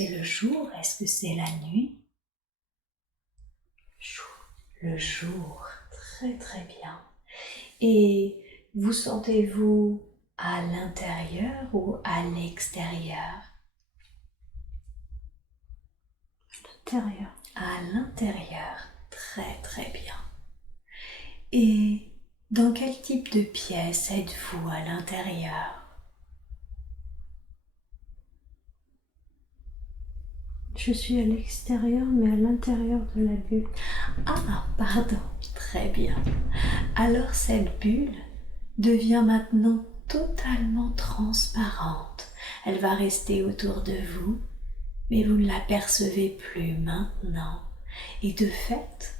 c'est le jour? Est-ce que c'est la nuit? Le jour, très très bien. Et vous sentez-vous à l'intérieur ou à l'extérieur? L'intérieur. À l'intérieur, très très bien. Et dans quel type de pièce êtes-vous à l'intérieur? Je suis à l'extérieur, mais à l'intérieur de la bulle. Ah, pardon, très bien. Alors cette bulle devient maintenant totalement transparente. Elle va rester autour de vous, mais vous ne l'apercevez plus maintenant. Et de fait,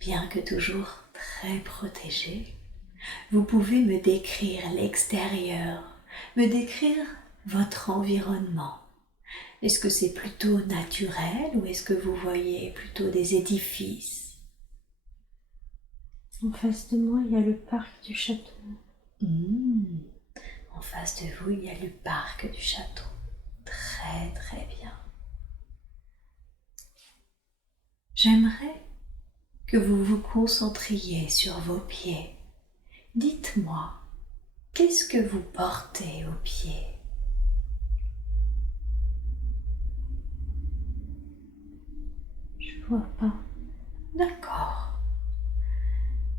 bien que toujours très protégée, vous pouvez me décrire l'extérieur, me décrire votre environnement. Est-ce que c'est plutôt naturel ou est-ce que vous voyez plutôt des édifices? En face de moi, il y a le parc du château. En face de vous, il y a le parc du château. Très très bien. J'aimerais que vous vous concentriez sur vos pieds. Dites-moi, qu'est-ce que vous portez aux pieds? Je vois pas. D'accord.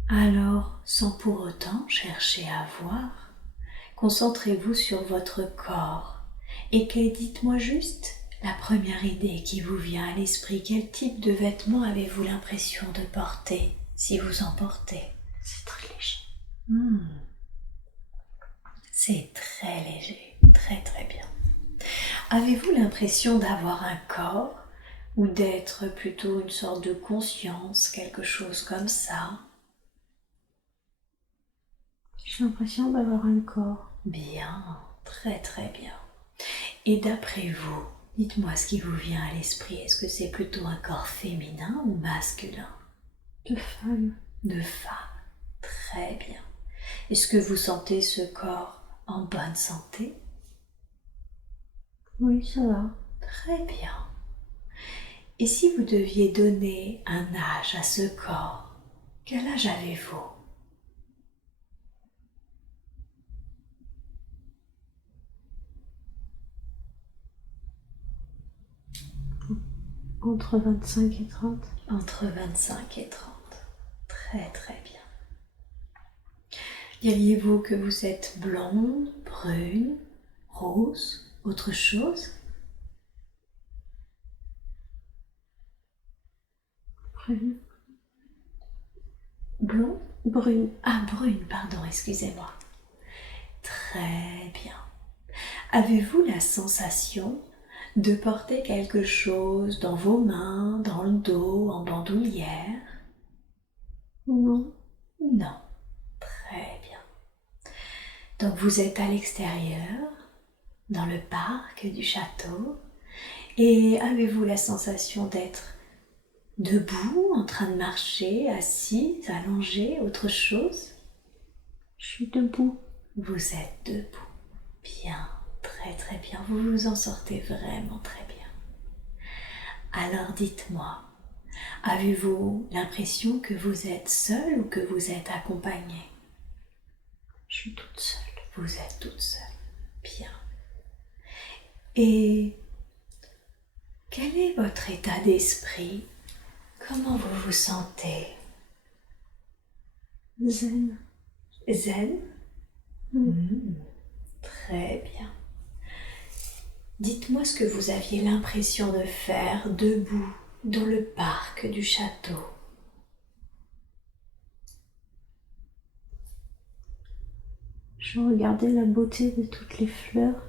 Alors, sans pour autant chercher à voir, concentrez-vous sur votre corps et dites-moi juste la première idée qui vous vient à l'esprit. Quel type de vêtements avez-vous l'impression de porter, si vous en portez? C'est très léger. C'est très léger, très très bien. Avez-vous l'impression d'avoir un corps ou d'être plutôt une sorte de conscience, quelque chose comme ça? J'ai l'impression d'avoir un corps. Bien, très très bien. Et d'après vous, dites-moi ce qui vous vient à l'esprit. Est-ce que c'est plutôt un corps féminin ou masculin? De femme. De femme. Très bien. Est-ce que vous sentez ce corps en bonne santé? Oui, ça va. Très bien. Et si vous deviez donner un âge à ce corps, quel âge avez-vous? Entre 25 et 30. Entre 25 et 30. Très très bien. Diriez-vous que vous êtes blonde, brune, rose, autre chose? Brune. Blonde? Brune. Ah, brune, pardon, excusez-moi. Très bien. Avez-vous la sensation de porter quelque chose dans vos mains, dans le dos, en bandoulière? Non. Non. Très bien. Donc vous êtes à l'extérieur, dans le parc du château, et avez-vous la sensation d'être debout, en train de marcher, assis, allongé, autre chose? Je suis debout. Vous êtes debout. Bien, très très bien. Vous vous en sortez vraiment très bien. Alors dites-moi, avez-vous l'impression que vous êtes seule ou que vous êtes accompagnée? Je suis toute seule. Vous êtes toute seule. Bien. Et quel est votre état d'esprit? Comment vous vous sentez? Zen. Zen? Très bien. Dites-moi ce que vous aviez l'impression de faire debout dans le parc du château. Je regardais la beauté de toutes les fleurs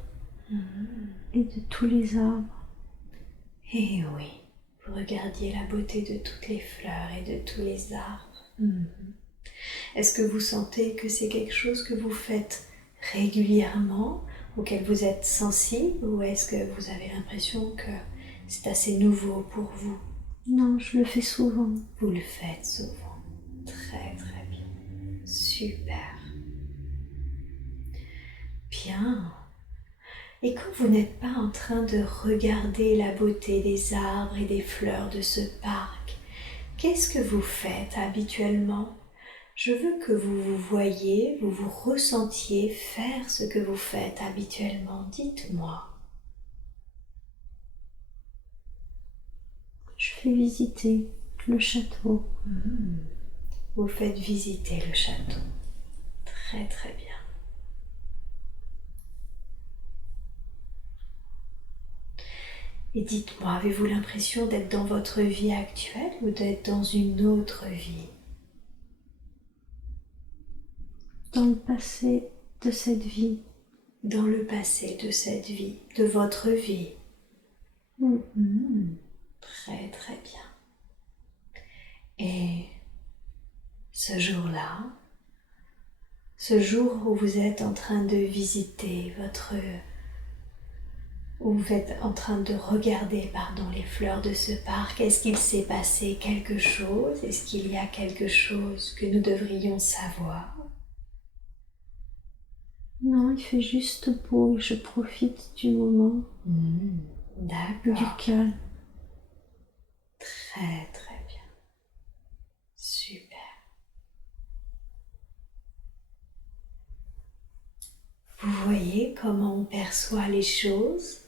et de tous les arbres. Eh oui, vous regardiez la beauté de toutes les fleurs et de tous les arbres. Est-ce que vous sentez que c'est quelque chose que vous faites régulièrement, auquel vous êtes sensible, ou est-ce que vous avez l'impression que c'est assez nouveau pour vous? Non, je le fais souvent. Vous le faites souvent. Très très bien. Super. Bien. Et quand vous n'êtes pas en train de regarder la beauté des arbres et des fleurs de ce parc, qu'est-ce que vous faites habituellement? Je veux que vous vous voyiez, vous vous ressentiez faire ce que vous faites habituellement. Dites-moi. Je fais visiter le château. Vous faites visiter le château. Très très bien. Et dites-moi, avez-vous l'impression d'être dans votre vie actuelle ou d'être dans une autre vie? Dans le passé de cette vie. Dans le passé de cette vie, de votre vie. Très très bien. Et ce jour-là, ce jour où vous êtes en train de visiter où vous êtes en train de regarder, les fleurs de ce parc, est-ce qu'il s'est passé quelque chose? Est-ce qu'il y a quelque chose que nous devrions savoir? Non, il fait juste beau et je profite du moment, D'accord. du calme. Très très bien. Super. Vous voyez comment on perçoit les choses?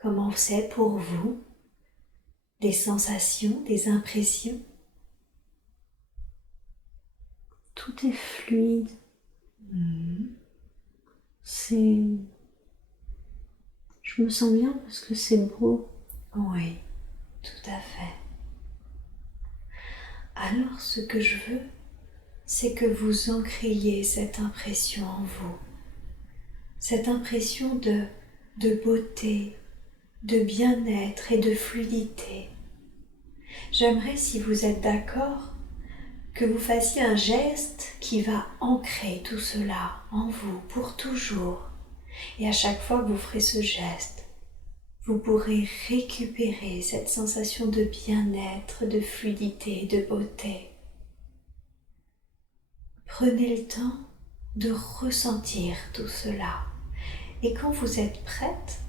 Comment c'est pour vous? Des sensations, des impressions? Tout est fluide. Je me sens bien parce que c'est beau. Oui, tout à fait. Alors ce que je veux, c'est que vous ancriez cette impression en vous. Cette impression de beauté, de bien-être et de fluidité. J'aimerais, si vous êtes d'accord, que vous fassiez un geste qui va ancrer tout cela en vous pour toujours. Et à chaque fois que vous ferez ce geste, vous pourrez récupérer cette sensation de bien-être, de fluidité, de beauté. Prenez le temps de ressentir tout cela. Et quand vous êtes prête,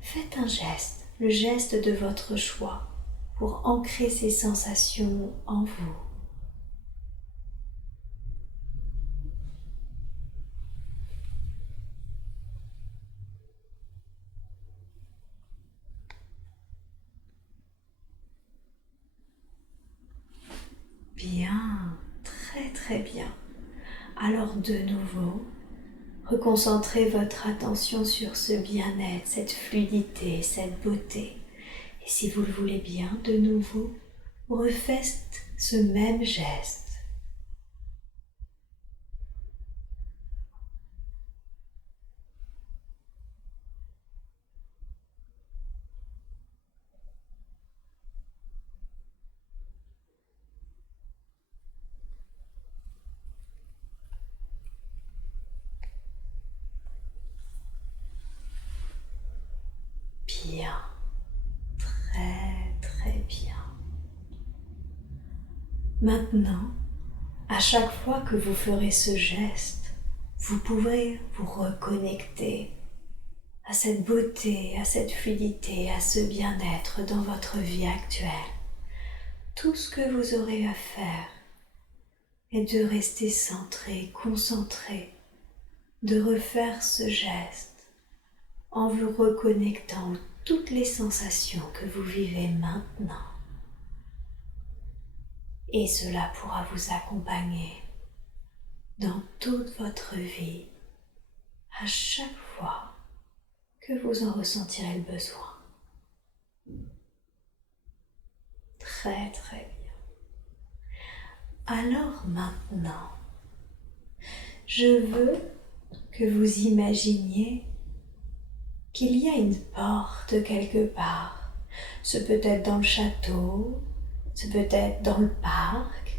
faites un geste, le geste de votre choix, pour ancrer ces sensations en vous. Bien, très très bien. Alors de nouveau, reconcentrez votre attention sur ce bien-être, cette fluidité, cette beauté. Et si vous le voulez bien, de nouveau, refaites ce même geste. Bien, très très bien. Maintenant, à chaque fois que vous ferez ce geste, vous pourrez vous reconnecter à cette beauté, à cette fluidité, à ce bien-être dans votre vie actuelle. Tout ce que vous aurez à faire est de rester centré, concentré, de refaire ce geste en vous reconnectant à toutes les sensations que vous vivez maintenant. Et cela pourra vous accompagner dans toute votre vie, à chaque fois que vous en ressentirez le besoin. Très très bien. Alors maintenant, je veux que vous imaginiez qu'il y a une porte quelque part. Ce peut être dans le château, ce peut être dans le parc.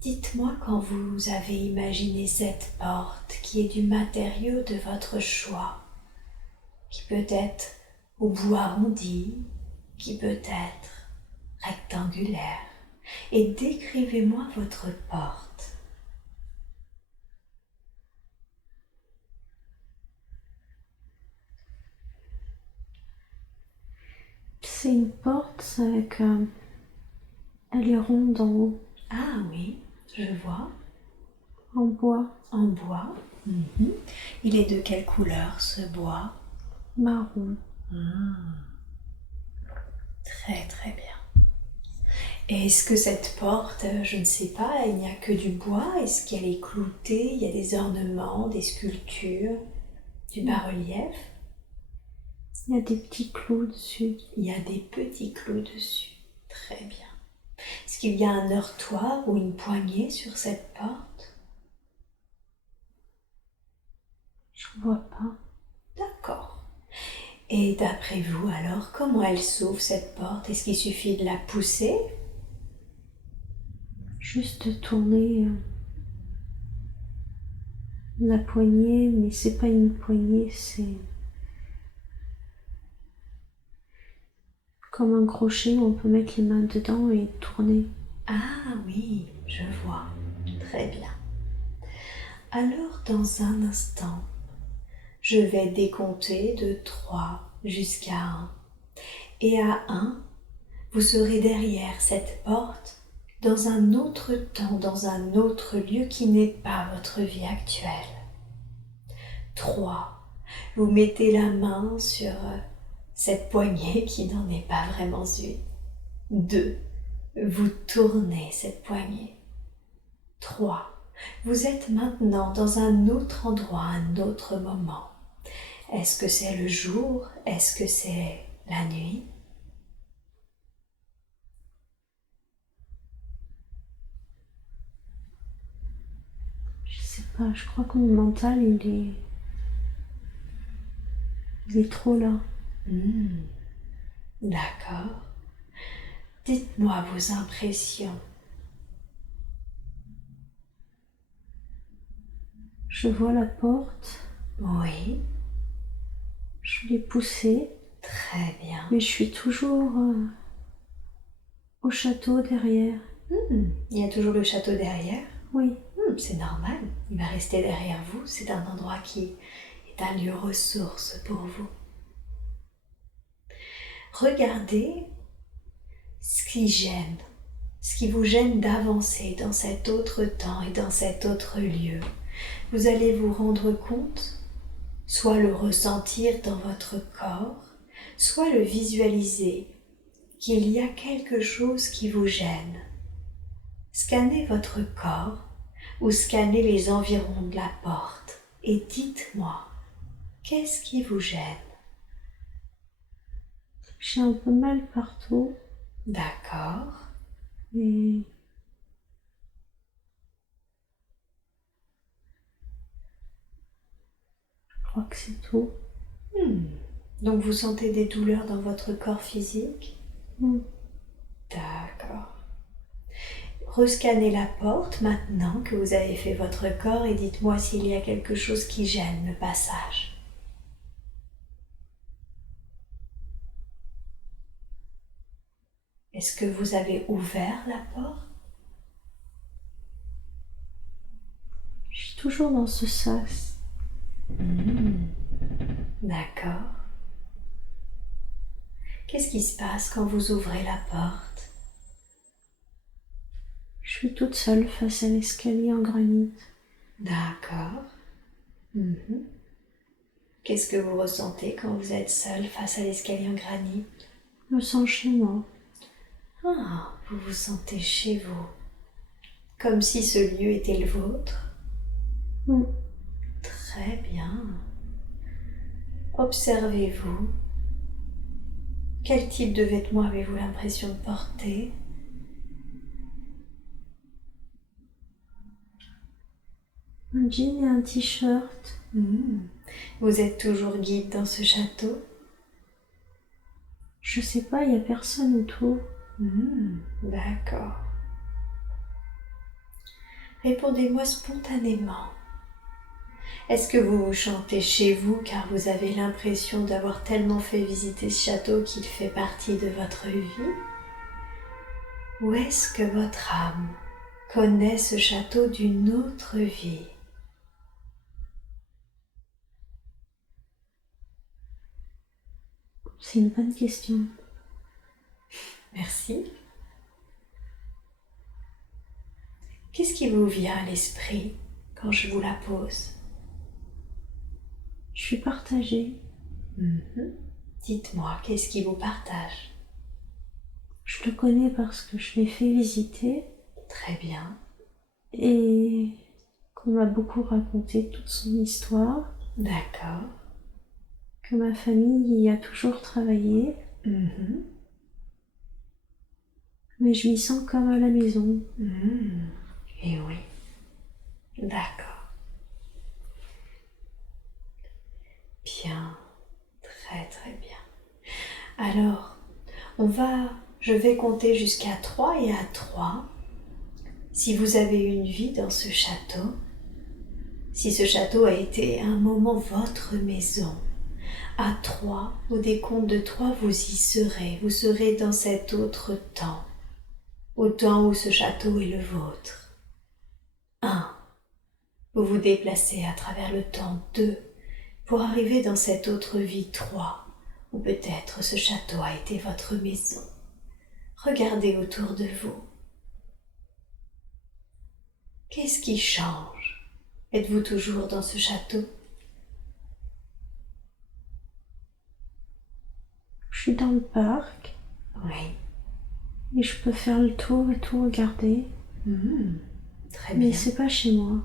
Dites-moi quand vous avez imaginé cette porte qui est du matériau de votre choix, qui peut être au bout arrondi, qui peut être rectangulaire, et décrivez-moi votre porte. c'est une porte avec... elle est ronde en haut, Ah oui, je vois. en bois, En bois. Mhm. Il est de quelle couleur ce bois? marron. Très très bien. Et est-ce que cette porte, je ne sais pas, il n'y a que du bois? Est-ce qu'elle est cloutée? Il y a des ornements, des sculptures, du bas-relief? Il y a des petits clous dessus. Il y a des petits clous dessus. Très bien. Est-ce qu'il y a un heurtoir ou une poignée sur cette porte? Je vois pas. D'accord. Et d'après vous alors, comment elle s'ouvre cette porte? Est-ce qu'il suffit de la pousser? Juste tourner la poignée, mais c'est pas une poignée, c'est comme un crochet où on peut mettre les mains dedans et tourner. Ah oui, je vois. Très bien. Alors dans un instant, je vais décompter de 3 jusqu'à 1. Et à 1, vous serez derrière cette porte, dans un autre temps, dans un autre lieu qui n'est pas votre vie actuelle. 3, vous mettez la main sur cette poignée qui n'en est pas vraiment une. 2, vous tournez cette poignée. 3, vous êtes maintenant dans un autre endroit, un autre moment. Est-ce que c'est le jour? Est-ce que c'est la nuit? Je sais pas, je crois que mon mental, il est trop là. D'accord. Dites-moi vos impressions. Je vois la porte, Oui, je l'ai poussée, très bien. mais je suis toujours au château derrière. Il y a toujours le château derrière. Oui, C'est normal, il va rester derrière vous. C'est un endroit qui est un lieu ressource pour vous. Regardez ce qui gêne, ce qui vous gêne d'avancer dans cet autre temps et dans cet autre lieu. Vous allez vous rendre compte, soit le ressentir dans votre corps, soit le visualiser, qu'il y a quelque chose qui vous gêne. Scannez votre corps ou scannez les environs de la porte et dites-moi, qu'est-ce qui vous gêne? j'ai un peu mal partout D'accord. et je crois que c'est tout. Donc vous sentez des douleurs dans votre corps physique? Mm. D'accord. Rescannez la porte maintenant que vous avez fait votre corps et dites-moi s'il y a quelque chose qui gêne le passage. Est-ce que vous avez ouvert la porte? Je suis toujours dans ce sas. D'accord. Qu'est-ce qui se passe quand vous ouvrez la porte? Je suis toute seule face à l'escalier en granit. D'accord. Qu'est-ce que vous ressentez quand vous êtes seul face à l'escalier en granit? Je me sens chez moi. Ah, vous vous sentez chez vous, comme si ce lieu était le vôtre. Mm. Très bien. Observez-vous. Quel type de vêtements avez-vous l'impression de porter? Un jean et un t-shirt. Vous êtes toujours guide dans ce château? Je sais pas, il y a personne autour. D'accord. Répondez-moi spontanément. Est-ce que vous vous chantez chez vous car vous avez l'impression d'avoir tellement fait visiter ce château qu'il fait partie de votre vie? Ou est-ce que votre âme connaît ce château d'une autre vie? C'est une bonne question. Merci. Qu'est-ce qui vous vient à l'esprit quand je vous la pose? Je suis partagée. Dites-moi, qu'est-ce qui vous partage? Je le connais parce que je l'ai fait visiter Très bien. et qu'on m'a beaucoup raconté toute son histoire, D'accord. que ma famille y a toujours travaillé, mais je m'y sens comme à la maison. Et oui. D'accord. Bien. Très très bien. Alors, je vais compter jusqu'à 3 et à 3. Si vous avez une vie dans ce château, si ce château a été un moment votre maison, à 3, au décompte de 3, vous y serez. Vous serez dans cet autre temps, au temps où ce château est le vôtre. 1. Vous vous déplacez à travers le temps. 2. Pour arriver dans cette autre vie. 3. Ou peut-être ce château a été votre maison. Regardez autour de vous. Qu'est-ce qui change? Êtes-vous toujours dans ce château? Je suis dans le parc Oui. et je peux faire le tour et tout regarder. Très Mais bien. c'est pas chez moi.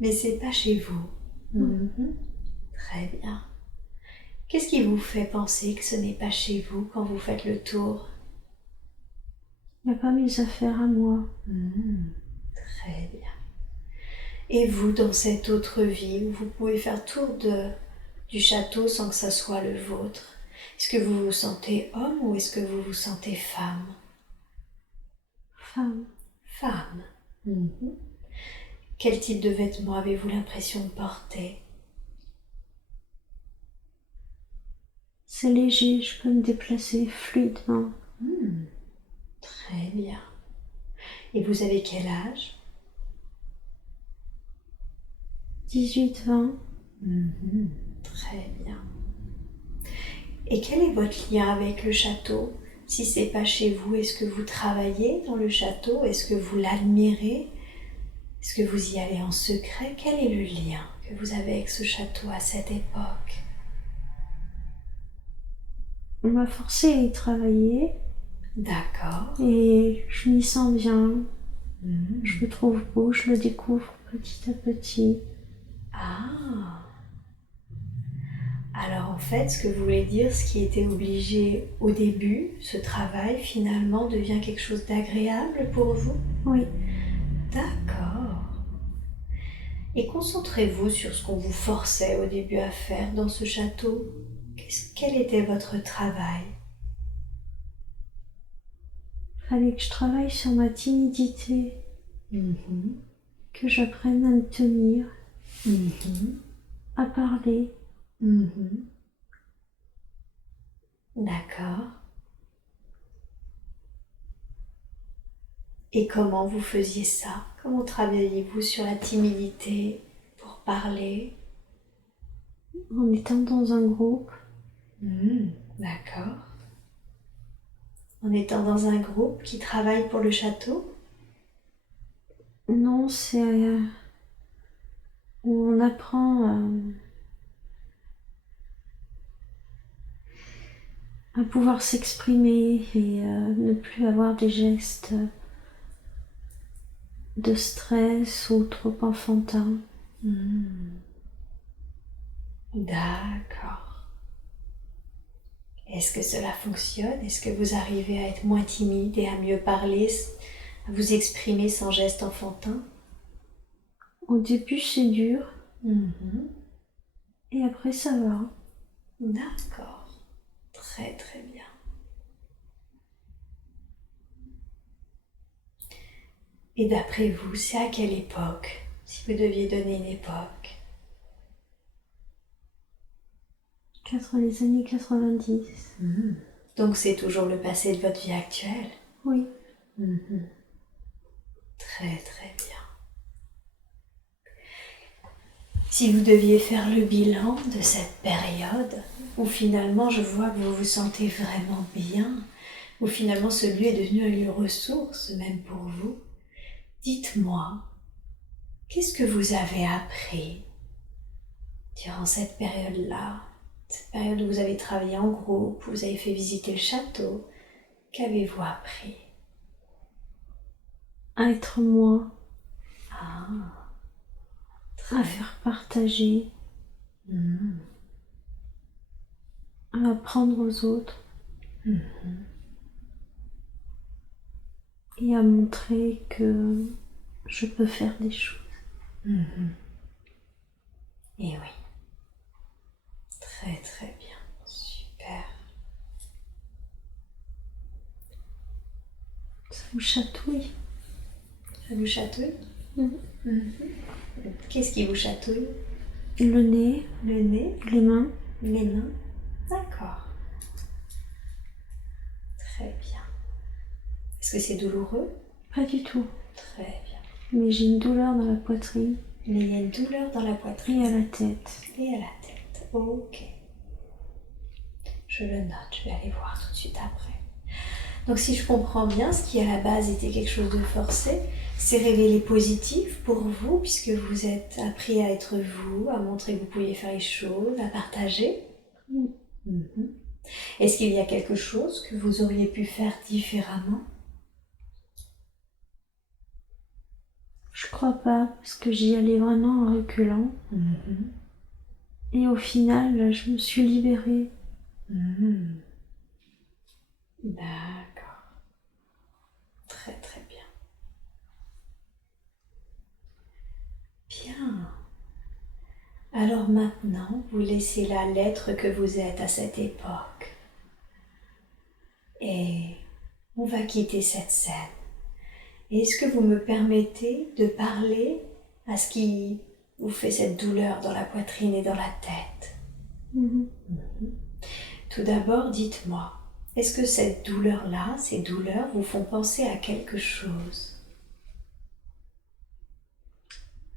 Mais c'est pas chez vous. Très bien. Qu'est-ce qui vous fait penser que ce n'est pas chez vous quand vous faites le tour? Il n'y a pas mes affaires à moi. Très bien. Et vous, dans cette autre vie où vous pouvez faire tour du château sans que ça soit le vôtre, est-ce que vous vous sentez homme ou est-ce que vous vous sentez femme? Femme. Femme. Quel type de vêtements avez-vous l'impression de porter? C'est léger, je peux me déplacer fluidement. Très bien. Et vous avez quel âge? 18-20. Très bien. Et quel est votre lien avec le château? Si c'est pas chez vous, est-ce que vous travaillez dans le château? Est-ce que vous l'admirez? Est-ce que vous y allez en secret? Quel est le lien que vous avez avec ce château à cette époque? On m'a forcé à y travailler. D'accord. Et je m'y sens bien. Je me trouve beau, je le découvre petit à petit. Ah. Alors en fait, ce que vous voulez dire, ce qui était obligé au début, ce travail finalement devient quelque chose d'agréable pour vous? Oui. D'accord. Et concentrez-vous sur ce qu'on vous forçait au début à faire dans ce château. Quel était votre travail? Fallait que je travaille sur ma timidité, que j'apprenne à me tenir, à parler. D'accord. Et comment vous faisiez ça? Comment travailliez-vous sur la timidité pour parler? En étant dans un groupe. D'accord. En étant dans un groupe qui travaille pour le château? Non, c'est où on apprend à pouvoir s'exprimer et ne plus avoir des gestes de stress ou trop enfantins. D'accord. Est-ce que cela fonctionne? Est-ce que vous arrivez à être moins timide et à mieux parler, à vous exprimer sans geste enfantin? Au début, c'est dur. Et après, ça va. D'accord. Très très bien. Et d'après vous, c'est à quelle époque? Si vous deviez donner une époque. Les années 90. Donc c'est toujours le passé de votre vie actuelle? Oui. Très très bien. Si vous deviez faire le bilan de cette période, où finalement je vois que vous vous sentez vraiment bien, où finalement ce lieu est devenu un lieu ressource, même pour vous. Dites-moi, qu'est-ce que vous avez appris durant cette période-là, cette période où vous avez travaillé en groupe, où vous avez fait visiter le château? Qu'avez-vous appris? À être moi, Ah, à faire partager, à apprendre aux autres et à montrer que je peux faire des choses. Et oui, très très bien, super. Ça vous chatouille? Ça vous chatouille? Qu'est-ce qui vous chatouille? Le nez, Le nez, les mains. les mains. D'accord. Très bien. Est-ce que c'est douloureux? Pas du tout. Très bien. Mais j'ai une douleur dans la poitrine Mais il y a une douleur dans la poitrine. et à la tête. Et à la tête. Ok. Je le note, je vais aller voir tout de suite après. Donc si je comprends bien, ce qui à la base était quelque chose de forcé, s'est révélé positif pour vous, puisque vous êtes appris à être vous, à montrer que vous pouviez faire les choses, à partager. Est-ce qu'il y a quelque chose que vous auriez pu faire différemment? Je crois pas, parce que j'y allais vraiment en reculant. Et au final, je me suis libérée. D'accord. Très très bien. Bien. Alors maintenant, vous laissez là l'être que vous êtes à cette époque. Et on va quitter cette scène. Est-ce que vous me permettez de parler à ce qui vous fait cette douleur dans la poitrine et dans la tête? Tout d'abord, dites-moi, est-ce que cette douleur-là, ces douleurs vous font penser à quelque chose?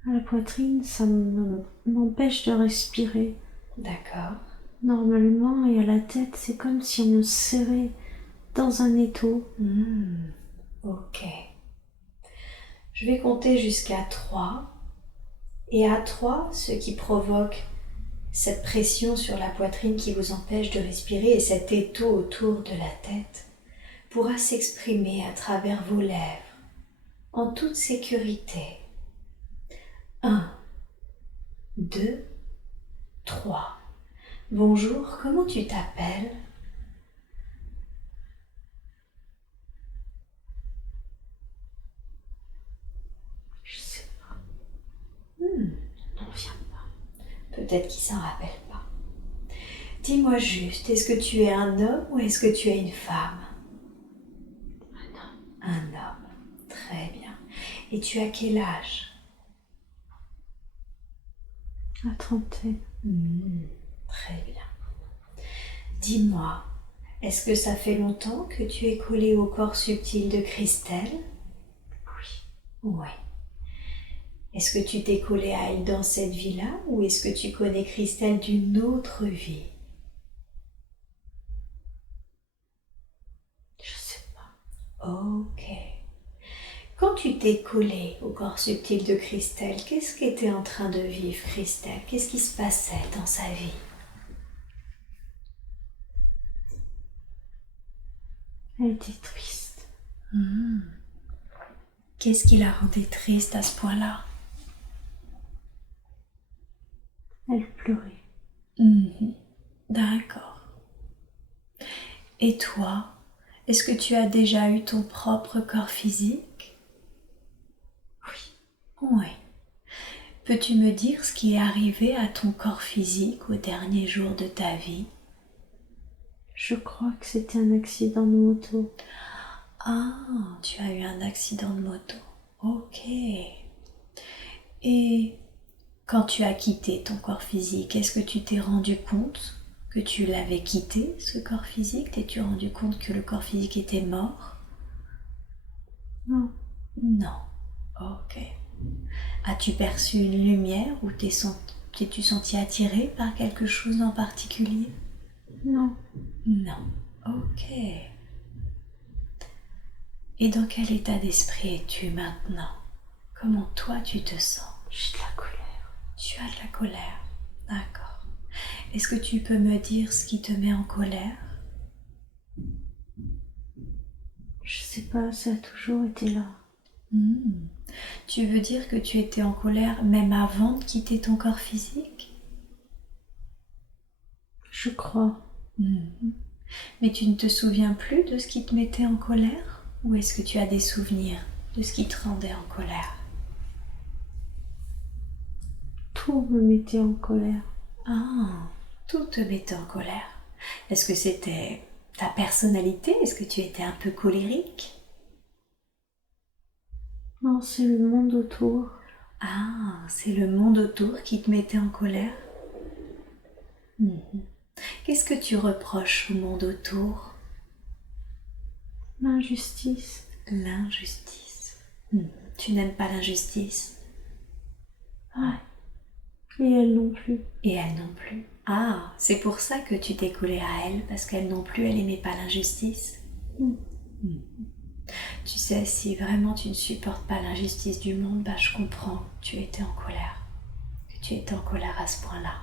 À la poitrine, ça m'empêche de respirer. D'accord. Normalement, et à la tête, c'est comme si on me serrait dans un étau. Ok. Je vais compter jusqu'à 3. Et à 3, ce qui provoque cette pression sur la poitrine qui vous empêche de respirer et cet étau autour de la tête pourra s'exprimer à travers vos lèvres en toute sécurité. 1, 2, 3. Bonjour, comment tu t'appelles? Je sais pas. Non, viens pas. Peut-être qu'il s'en rappelle pas. Dis-moi juste, est-ce que tu es un homme ou est-ce que tu es une femme? Un homme. Un homme. Très bien. Et tu as quel âge? La trentaine. Très bien. Dis-moi, est-ce que ça fait longtemps que tu es collé au corps subtil de Christelle? Oui. Oui. Est-ce que tu t'es collé à elle dans cette vie-là ou est-ce que tu connais Christelle d'une autre vie? Je sais pas. Ok. Quand tu t'es collé au corps subtil de Christelle, qu'est-ce qu'était en train de vivre Christelle? Qu'est-ce qui se passait dans sa vie? Elle était triste. Qu'est-ce qui la rendait triste à ce point-là? Elle pleurait. D'accord. Et toi, est-ce que tu as déjà eu ton propre corps physique? Oui. Oui. Peux-tu me dire ce qui est arrivé à ton corps physique au dernier jour de ta vie? Je crois que c'était un accident de moto. Ah, tu as eu un accident de moto. Ok. Et quand tu as quitté ton corps physique, est-ce que tu t'es rendu compte que tu l'avais quitté, ce corps physique? T'es-tu rendu compte que le corps physique était mort? Non. Non. Ok. As-tu perçu une lumière ou t'es-tu senti attiré par quelque chose en particulier? Non. Non. Ok. Et dans quel état d'esprit es-tu maintenant? Comment toi tu te sens? J'ai de la colère. Tu as de la colère. D'accord. Est-ce que tu peux me dire ce qui te met en colère? Je sais pas, ça a toujours été là. Tu veux dire que tu étais en colère même avant de quitter ton corps physique? Je crois. Mais tu ne te souviens plus de ce qui te mettait en colère? Ou est-ce que tu as des souvenirs de ce qui te rendait en colère? Tout me mettait en colère. Ah, tout te mettait en colère. Est-ce que c'était ta personnalité? Est-ce que tu étais un peu colérique? Non, c'est le monde autour. Ah, c'est le monde autour qui te mettait en colère? Qu'est-ce que tu reproches au monde autour? L'injustice. L'injustice. Tu n'aimes pas l'injustice? Ouais. Et elle non plus. Et elle non plus. Ah, c'est pour ça que tu t'es collée à elle, parce qu'elle non plus, elle n'aimait pas l'injustice. Tu sais, si vraiment tu ne supportes pas l'injustice du monde, bah je comprends que tu étais en colère. Que tu étais en colère à ce point-là.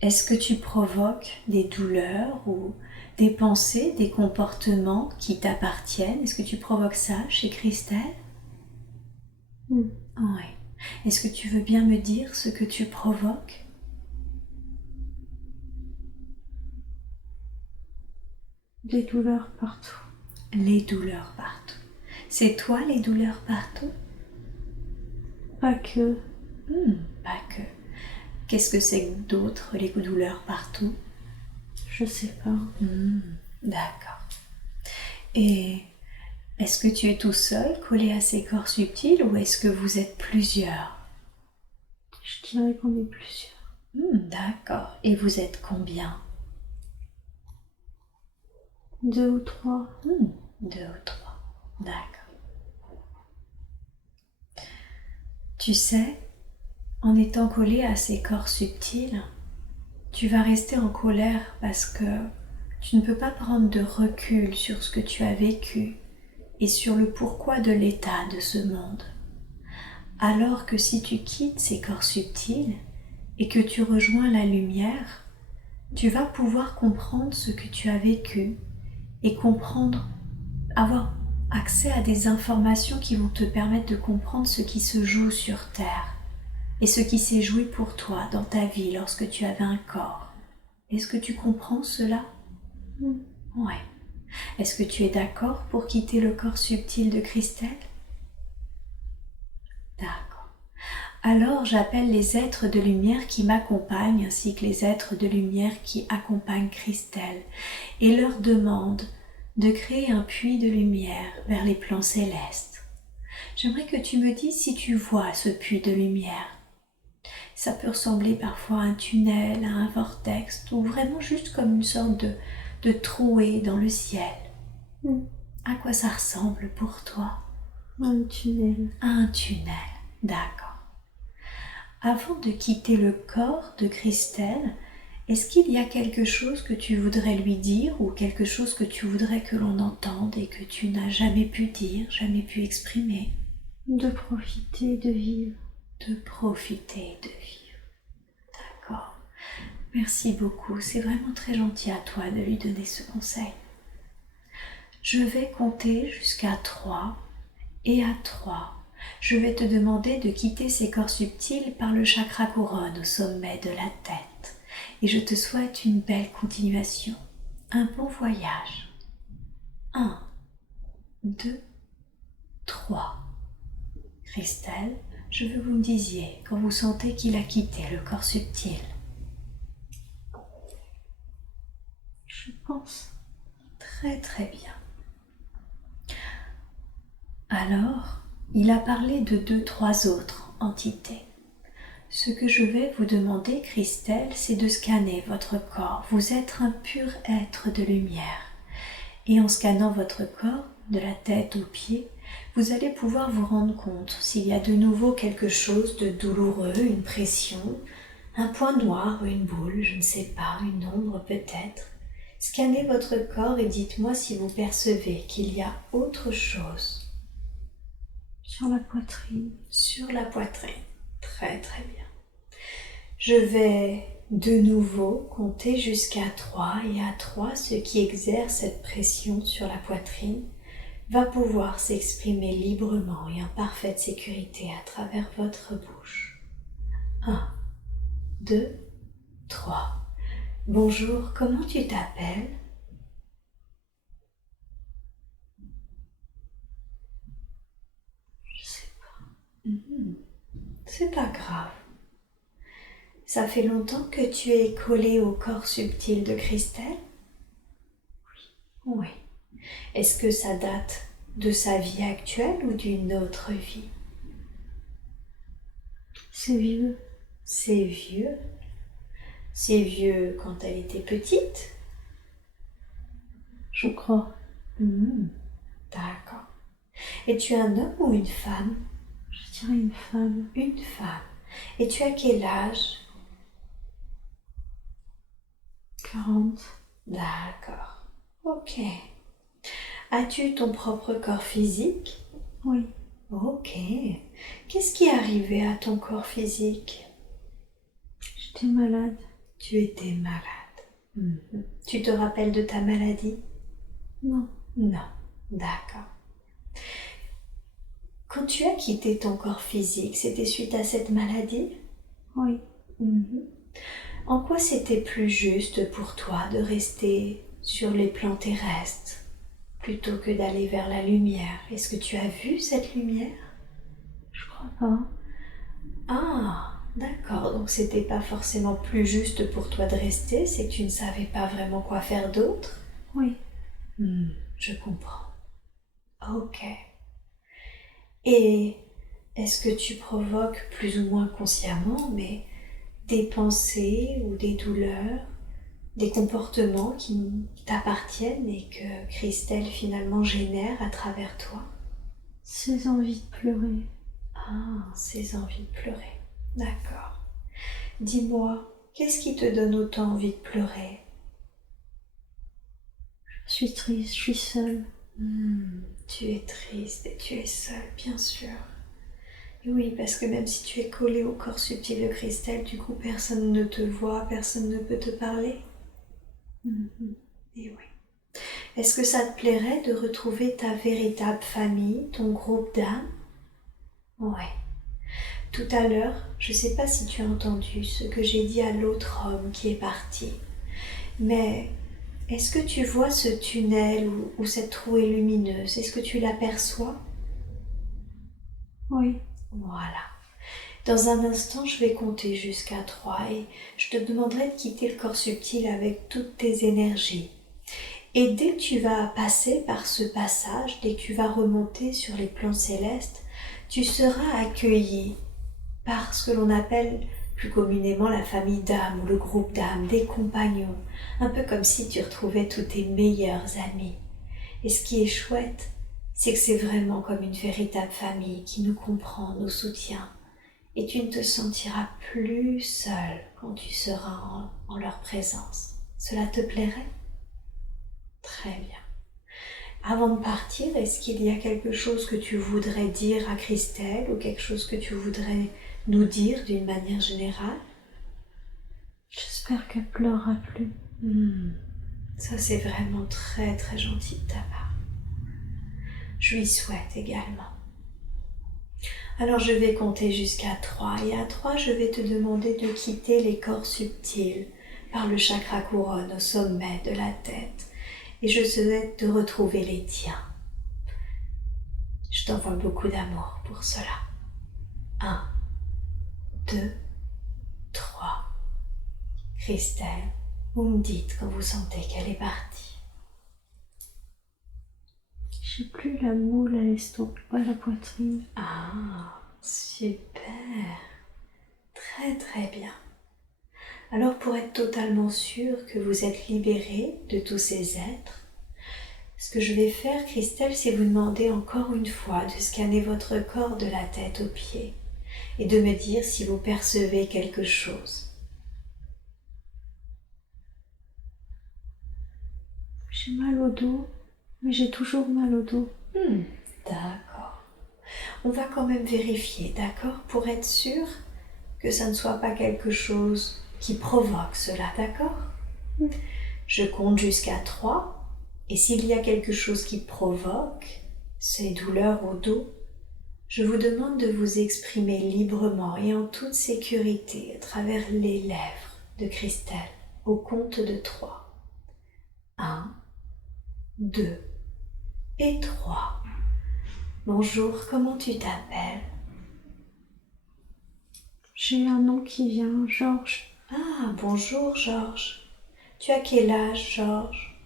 Est-ce que tu provoques des douleurs ou des pensées, des comportements qui t'appartiennent? Est-ce que tu provoques ça chez Christelle? Oui. Est-ce que tu veux bien me dire ce que tu provoques? Des douleurs partout. Les douleurs partout. C'est toi les douleurs partout? Pas que. Pas que. Qu'est-ce que c'est d'autre, les douleurs partout? Je sais pas. D'accord. Et est-ce que tu es tout seul, collé à ces corps subtils, ou est-ce que vous êtes plusieurs? Je dirais qu'on est plusieurs. D'accord. Et vous êtes combien? 2 ou 3. 2 ou 3. D'accord. Tu sais, en étant collé à ces corps subtils, tu vas rester en colère parce que tu ne peux pas prendre de recul sur ce que tu as vécu et sur le pourquoi de l'état de ce monde. Alors que si tu quittes ces corps subtils et que tu rejoins la lumière, tu vas pouvoir comprendre ce que tu as vécu et comprendre, avoir accès à des informations qui vont te permettre de comprendre ce qui se joue sur Terre et ce qui s'est joué pour toi dans ta vie lorsque tu avais un corps. Est-ce que tu comprends cela? Ouais. Est-ce que tu es d'accord pour quitter le corps subtil de Christelle? D'accord. Alors j'appelle les êtres de lumière qui m'accompagnent ainsi que les êtres de lumière qui accompagnent Christelle et leur demande de créer un puits de lumière vers les plans célestes. J'aimerais que tu me dises si tu vois ce puits de lumière. Ça peut ressembler parfois à un tunnel, à un vortex, ou vraiment juste comme une sorte de trouée dans le ciel. À quoi ça ressemble pour toi? Un tunnel. Un tunnel, d'accord. Avant de quitter le corps de Christelle, est-ce qu'il y a quelque chose que tu voudrais lui dire ou quelque chose que tu voudrais que l'on entende et que tu n'as jamais pu dire, jamais pu exprimer? De profiter, de vivre. De profiter, de vivre. D'accord. Merci beaucoup. C'est vraiment très gentil à toi de lui donner ce conseil. Je vais compter jusqu'à 3 et à 3, je vais te demander de quitter ces corps subtils par le chakra couronne au sommet de la tête. Et je te souhaite une belle continuation, un bon voyage. 1, 2, 3. Christelle, je veux que vous me disiez quand vous sentez qu'il a quitté le corps subtil. Je pense. Très très bien. Alors, il a parlé de 2-3 autres entités. Ce que je vais vous demander, Christelle, c'est de scanner votre corps. Vous êtes un pur être de lumière. Et en scannant votre corps, de la tête aux pieds, vous allez pouvoir vous rendre compte s'il y a de nouveau quelque chose de douloureux, une pression, un point noir ou une boule, je ne sais pas, une ombre peut-être. Scannez votre corps et dites-moi si vous percevez qu'il y a autre chose. Sur la poitrine. Sur la poitrine. Très très bien. Je vais de nouveau compter jusqu'à 3 et à 3, ce qui exerce cette pression sur la poitrine va pouvoir s'exprimer librement et en parfaite sécurité à travers votre bouche. 1, 2, 3. Bonjour, comment tu t'appelles? Je sais pas. C'est pas grave. Ça fait longtemps que tu es collé au corps subtil de Christelle? Oui. Est-ce que ça date de sa vie actuelle ou d'une autre vie? C'est vieux. C'est vieux. C'est vieux quand elle était petite? Je crois. D'accord. Et tu es un homme ou une femme? Je dirais une femme. Une femme. Et tu as quel âge? 40. D'accord. Ok. As-tu ton propre corps physique? Oui. Ok. Qu'est-ce qui est arrivé à ton corps physique? J'étais malade. Tu étais malade. Tu te rappelles de ta maladie? Non. Non. D'accord. Quand tu as quitté ton corps physique, c'était suite à cette maladie? Oui. En quoi c'était plus juste pour toi de rester sur les plans terrestres plutôt que d'aller vers la lumière? Est-ce que tu as vu cette lumière? Je crois pas. Ah, d'accord. Donc c'était pas forcément plus juste pour toi de rester, c'est que tu ne savais pas vraiment quoi faire d'autre? Oui. Je comprends. Ok. Et est-ce que tu provoques plus ou moins consciemment, mais des pensées ou des douleurs, des comportements qui t'appartiennent et que Christelle finalement génère à travers toi? Ces envies de pleurer. Ah, ces envies de pleurer. D'accord. Dis-moi, qu'est-ce qui te donne autant envie de pleurer? Je suis triste, je suis seule. Tu es triste et tu es seule, bien sûr. Et oui, parce que même si tu es collée au corps subtil de Christelle, du coup, personne ne te voit, personne ne peut te parler. Et oui. Est-ce que ça te plairait de retrouver ta véritable famille, ton groupe d'âmes? Ouais. Tout à l'heure, je ne sais pas si tu as entendu ce que j'ai dit à l'autre homme qui est parti, mais est-ce que tu vois ce tunnel ou cette trouée lumineuse? Est-ce que tu l'aperçois? Oui. Voilà. Dans un instant, je vais compter jusqu'à 3 et je te demanderai de quitter le corps subtil avec toutes tes énergies. Et dès que tu vas passer par ce passage, dès que tu vas remonter sur les plans célestes, tu seras accueilli par ce que l'on appelle plus communément la famille d'âmes ou le groupe d'âmes, des compagnons, un peu comme si tu retrouvais tous tes meilleurs amis. Et ce qui est chouette, c'est que c'est vraiment comme une véritable famille qui nous comprend, nous soutient. Et tu ne te sentiras plus seul quand tu seras en leur présence. Cela te plairait? Très bien. Avant de partir, est-ce qu'il y a quelque chose que tu voudrais dire à Christelle ou quelque chose que tu voudrais nous dire d'une manière générale? J'espère qu'elle pleurera plus. Ça, c'est vraiment très très gentil de ta part. Je lui souhaite également. Alors je vais compter jusqu'à 3 et à 3, je vais te demander de quitter les corps subtils par le chakra couronne au sommet de la tête et je souhaite de retrouver les tiens. Je t'envoie beaucoup d'amour pour cela. 1, 2, 3. Christelle, vous me dites quand vous sentez qu'elle est partie. J'ai plus la moule à l'estomac, à la poitrine. Ah, super. Très très bien. Alors pour être totalement sûr que vous êtes libéré de tous ces êtres, ce que je vais faire, Christelle, c'est vous demander encore une fois de scanner votre corps de la tête aux pieds et de me dire si vous percevez quelque chose. J'ai mal au dos, mais j'ai toujours mal au dos. D'accord. On va quand même vérifier, d'accord, pour être sûr que ça ne soit pas quelque chose qui provoque cela, d'accord? Je compte jusqu'à 3 et s'il y a quelque chose qui provoque ces douleurs au dos, je vous demande de vous exprimer librement et en toute sécurité à travers les lèvres de Christelle au compte de 3. 1, 2 et 3. Bonjour, comment tu t'appelles? J'ai un nom qui vient, Georges. Ah, bonjour Georges. Tu as quel âge, Georges?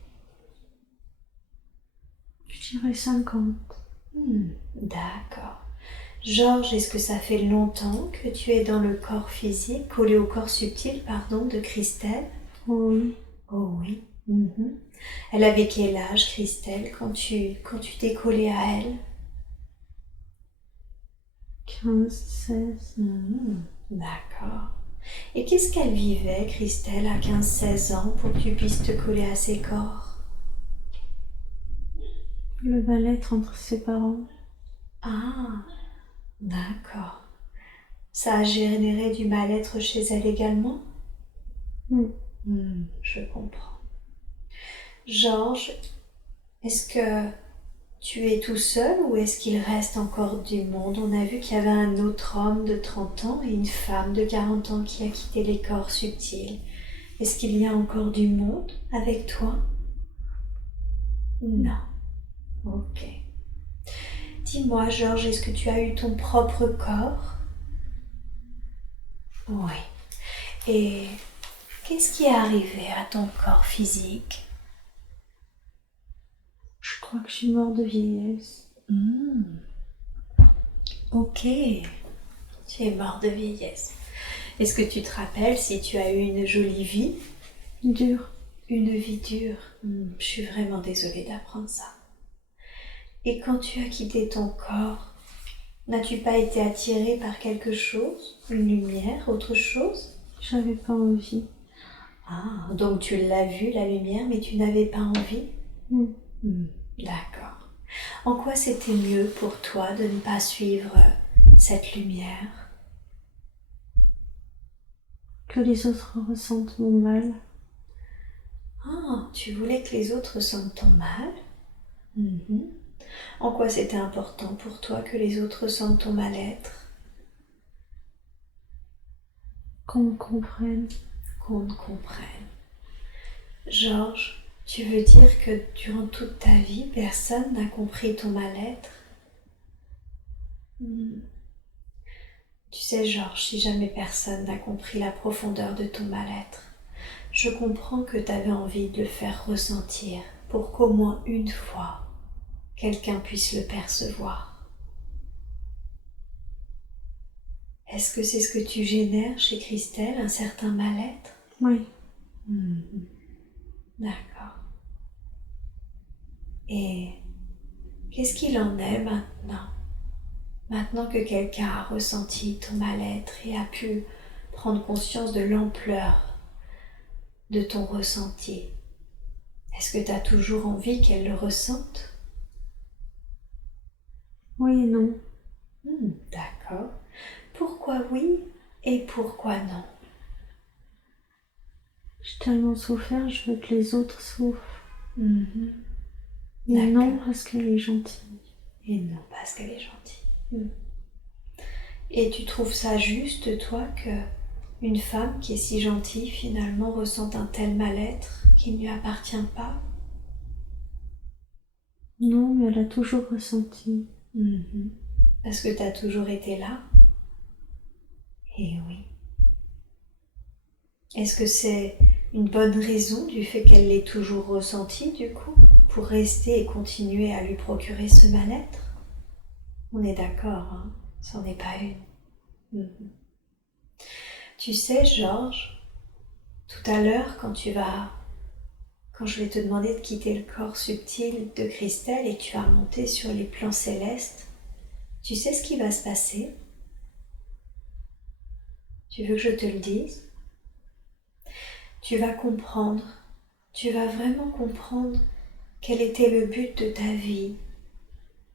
Je dirais 50. D'accord. Georges, est-ce que ça fait longtemps que tu es dans le corps physique, collé au corps subtil, pardon, de Christelle? Oh oui. Oh oui. Elle avait quel âge, Christelle, quand tu t'es collé à elle? 15, 16. D'accord. Et qu'est-ce qu'elle vivait, Christelle, à 15-16 ans, pour que tu puisses te coller à ses corps? Le mal-être entre ses parents. Ah, d'accord. Ça a généré du mal-être chez elle également? Je comprends. Georges, est-ce que tu es tout seul ou est-ce qu'il reste encore du monde? On a vu qu'il y avait un autre homme de 30 ans et une femme de 40 ans qui a quitté les corps subtils. Est-ce qu'il y a encore du monde avec toi? Non. Ok. Dis-moi, Georges, est-ce que tu as eu ton propre corps? Oui. Et qu'est-ce qui est arrivé à ton corps physique? Je crois que je suis morte de vieillesse. Ok. Tu es mort de vieillesse. Est-ce que tu te rappelles si tu as eu une jolie vie? Dure. Une vie dure. Je suis vraiment désolée d'apprendre ça. Et quand tu as quitté ton corps, n'as-tu pas été attirée par quelque chose? Une lumière, autre chose? J'avais pas envie. Ah, donc tu l'as vue, la lumière, mais tu n'avais pas envie? D'accord. En quoi c'était mieux pour toi de ne pas suivre cette lumière? Que les autres ressentent mon mal. Ah, tu voulais que les autres sentent ton mal? En quoi c'était important pour toi que les autres sentent ton mal-être? Qu'on me comprenne. Qu'on te comprenne. Georges, tu veux dire que durant toute ta vie, personne n'a compris ton mal-être? Tu sais, Georges, si jamais personne n'a compris la profondeur de ton mal-être, je comprends que tu avais envie de le faire ressentir pour qu'au moins une fois, quelqu'un puisse le percevoir. Est-ce que c'est ce que tu génères chez Christelle, un certain mal-être? Oui. D'accord. Et qu'est-ce qu'il en est maintenant? Maintenant que quelqu'un a ressenti ton mal-être et a pu prendre conscience de l'ampleur de ton ressenti, est-ce que tu as toujours envie qu'elle le ressente? Oui et non. D'accord. Pourquoi oui et pourquoi non? J'ai tellement souffert, je veux que les autres souffrent. Et D'accord. non parce qu'elle est gentille. Et non parce qu'elle est gentille. Et tu trouves ça juste, toi, que une femme qui est si gentille, finalement, ressente un tel mal-être qui ne lui appartient pas? Non, mais elle a toujours ressenti. Parce que tu as toujours été là? Eh oui. Est-ce que c'est une bonne raison du fait qu'elle l'ait toujours ressenti, du coup, pour rester et continuer à lui procurer ce mal-être? On est d'accord, hein? C'en est pas une. Tu sais, Georges, tout à l'heure, quand je vais te demander de quitter le corps subtil de Christelle et tu vas monter sur les plans célestes, tu sais ce qui va se passer? Tu veux que je te le dise? Tu vas comprendre, tu vas vraiment comprendre Quel était le but de ta vie?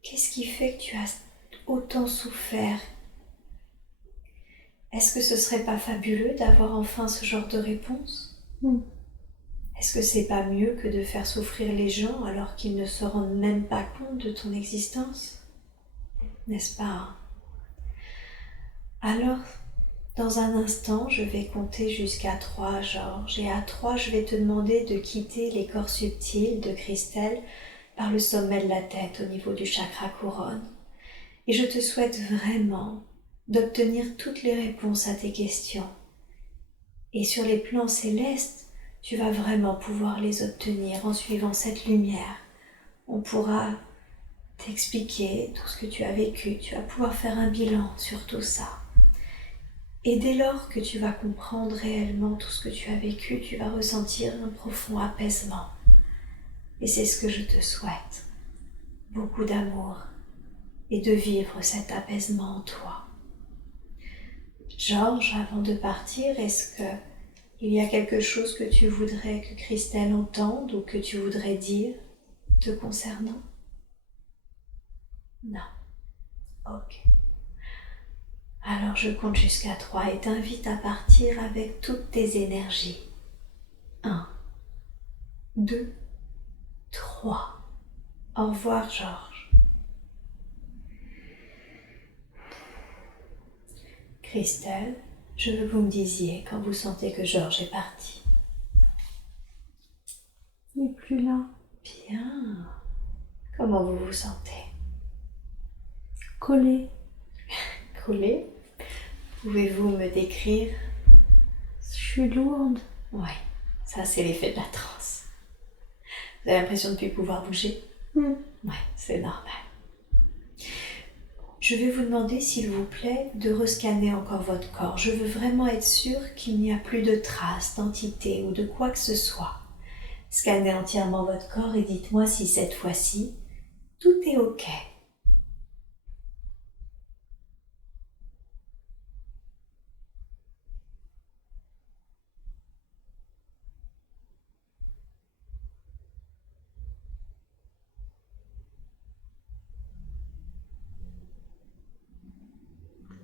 Qu'est-ce qui fait que tu as autant souffert? Est-ce que ce serait pas fabuleux d'avoir enfin ce genre de réponse? Est-ce que c'est pas mieux que de faire souffrir les gens alors qu'ils ne se rendent même pas compte de ton existence? N'est-ce pas? Alors, dans un instant, je vais compter jusqu'à 3, Georges, et à 3, je vais te demander de quitter les corps subtils de Christelle par le sommet de la tête au niveau du chakra couronne. Et je te souhaite vraiment d'obtenir toutes les réponses à tes questions. Et sur les plans célestes, tu vas vraiment pouvoir les obtenir en suivant cette lumière. On pourra t'expliquer tout ce que tu as vécu, tu vas pouvoir faire un bilan sur tout ça. Et dès lors que tu vas comprendre réellement tout ce que tu as vécu, tu vas ressentir un profond apaisement. Et c'est ce que je te souhaite. Beaucoup d'amour et de vivre cet apaisement en toi. Georges, avant de partir, est-ce qu'il y a quelque chose que tu voudrais que Christelle entende ou que tu voudrais dire te concernant? Non. Ok. Alors je compte jusqu'à 3 et t'invite à partir avec toutes tes énergies. 1, 2, 3. Au revoir, Georges. Christelle, je veux que vous me disiez quand vous sentez que Georges est parti. Il n'est plus là. Bien. Comment vous vous sentez? Collé. Collé? Pouvez-vous me décrire? Je suis lourde. Ouais, ça c'est l'effet de la transe. Vous avez l'impression de ne plus pouvoir bouger? Ouais, c'est normal. Je vais vous demander, s'il vous plaît, de rescanner encore votre corps. Je veux vraiment être sûre qu'il n'y a plus de traces d'entité ou de quoi que ce soit. Scannez entièrement votre corps et dites-moi si cette fois-ci, tout est OK.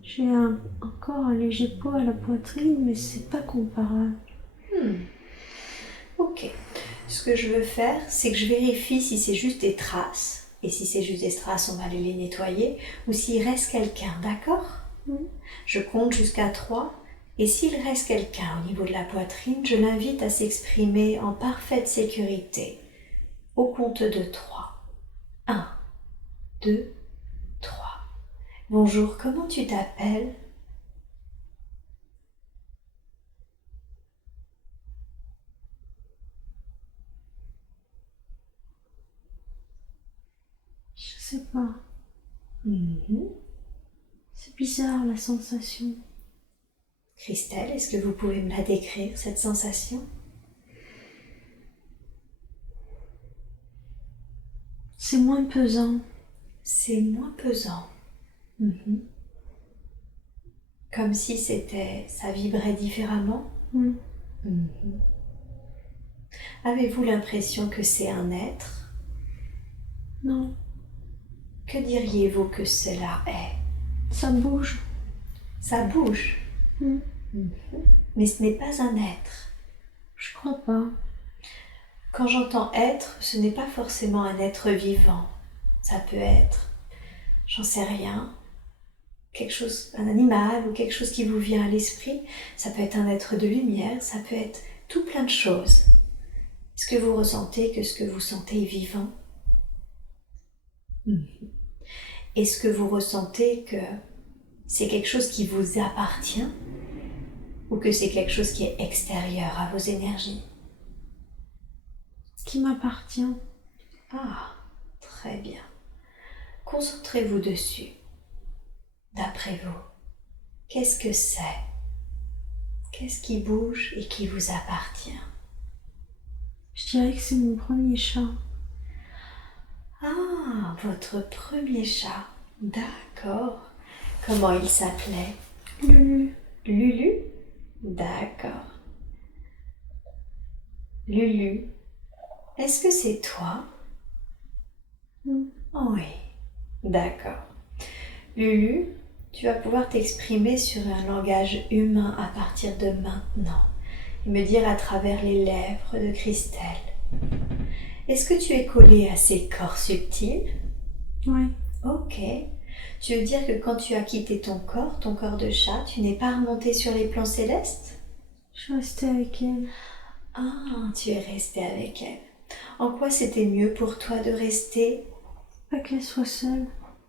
J'ai encore un léger pot à la poitrine, mais c'est pas comparable. Ok. Ce que je veux faire, c'est que je vérifie si c'est juste des traces. Et si c'est juste des traces, on va aller les nettoyer. Ou s'il reste quelqu'un, d'accord? Je compte jusqu'à 3. Et s'il reste quelqu'un au niveau de la poitrine, je l'invite à s'exprimer en parfaite sécurité. Au compte de 3. 1, 2, 3. Bonjour, comment tu t'appelles? Je sais pas. C'est bizarre la sensation. Christelle, est-ce que vous pouvez me la décrire, cette sensation? C'est moins pesant. C'est moins pesant. Comme si ça vibrait différemment. Avez-vous l'impression que c'est un être? Non. Que diriez-vous que cela est? Ça bouge. Ça bouge. Mais ce n'est pas un être. Je crois pas. Quand j'entends être, ce n'est pas forcément un être vivant. Ça peut être, j'en sais rien, quelque chose, un animal ou quelque chose qui vous vient à l'esprit. Ça peut être un être de lumière, ça peut être tout plein de choses. Est-ce que vous ressentez que ce que vous sentez est vivant? Est-ce que vous ressentez que c'est quelque chose qui vous appartient ou que c'est quelque chose qui est extérieur à vos énergies? Qui m'appartient. Ah, très bien. Concentrez-vous dessus. D'après vous, qu'est-ce que c'est? Qu'est-ce qui bouge et qui vous appartient? Je dirais que c'est mon premier chat. Ah, votre premier chat. D'accord. Comment il s'appelait? Lulu. Lulu? D'accord. Lulu, est-ce que c'est toi? Oui, d'accord. Lulu, tu vas pouvoir t'exprimer sur un langage humain à partir de maintenant et me dire à travers les lèvres de Christelle. Est-ce que tu es collée à ces corps subtils? Oui. Ok. Tu veux dire que quand tu as quitté ton corps de chat, tu n'es pas remonté sur les plans célestes? Je suis restée avec elle. Ah, tu es restée avec elle. En quoi c'était mieux pour toi de rester? Pas qu'elle soit seule.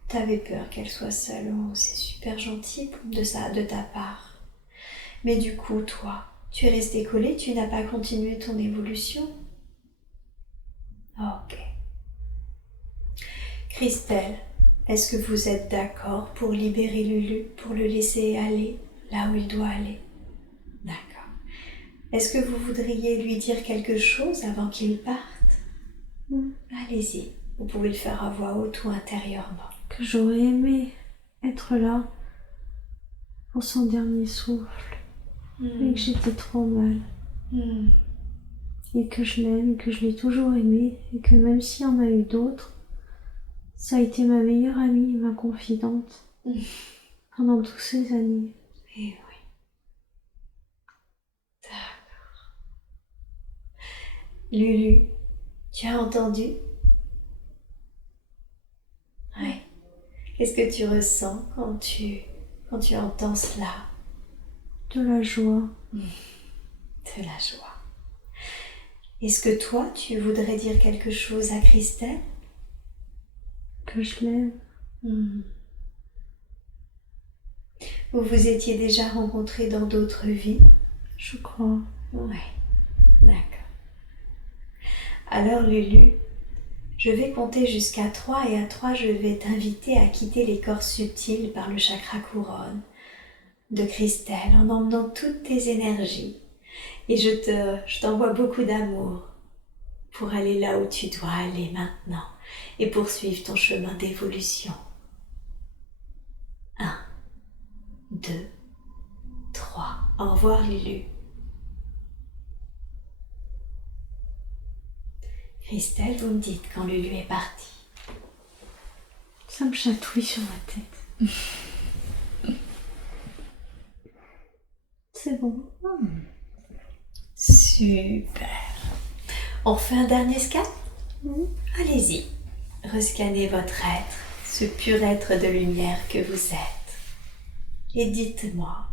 T'avais peur qu'elle soit seule. Oh, c'est super gentil de ta part. Mais du coup, toi, tu es restée collée, tu n'as pas continué ton évolution? Ok. Christelle, est-ce que vous êtes d'accord pour libérer Lulu, pour le laisser aller là où il doit aller? D'accord. Est-ce que vous voudriez lui dire quelque chose avant qu'il parte? Allez-y, vous pouvez le faire à voix haute ou intérieurement. Que j'aurais aimé être là pour son dernier souffle. Et que j'étais trop mal. Et que je l'aime, et que je l'ai toujours aimé, et que même s'il y en a eu d'autres, ça a été ma meilleure amie et ma confidente pendant toutes ces années. Eh oui. D'accord. Lulu, tu as entendu? Oui. Qu'est-ce que tu ressens quand tu entends cela? De la joie. De la joie. Est-ce que toi, tu voudrais dire quelque chose à Christelle? Que je l'aime. Vous vous étiez déjà rencontrés dans d'autres vies? Je crois. Oui, d'accord. Alors Lulu, je vais compter jusqu'à 3 et à 3, je vais t'inviter à quitter les corps subtils par le chakra couronne de Christelle en emmenant toutes tes énergies. Et je t'envoie beaucoup d'amour pour aller là où tu dois aller maintenant et poursuivre ton chemin d'évolution. 1, 2, 3. Au revoir Lulu. Christelle, vous me dites quand Lulu est partie. Ça me chatouille sur la tête. C'est bon. Super. On fait un dernier scan? Allez-y. Rescannez votre être, ce pur être de lumière que vous êtes. Et dites-moi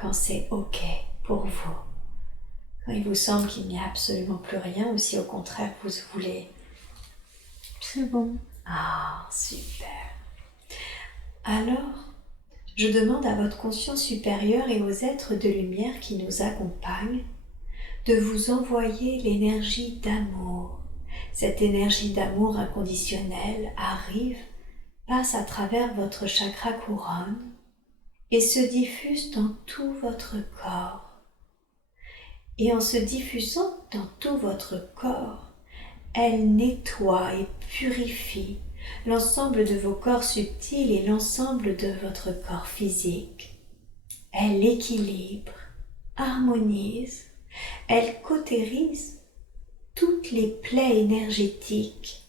quand c'est OK pour vous. Quand il vous semble qu'il n'y a absolument plus rien ou si au contraire vous voulez. C'est bon. Ah, super. Alors, je demande à votre conscience supérieure et aux êtres de lumière qui nous accompagnent de vous envoyer l'énergie d'amour. Cette énergie d'amour inconditionnel arrive, passe à travers votre chakra couronne et se diffuse dans tout votre corps. Et en se diffusant dans tout votre corps, elle nettoie et purifie l'ensemble de vos corps subtils et l'ensemble de votre corps physique. Elle équilibre, harmonise, elle cautérise toutes les plaies énergétiques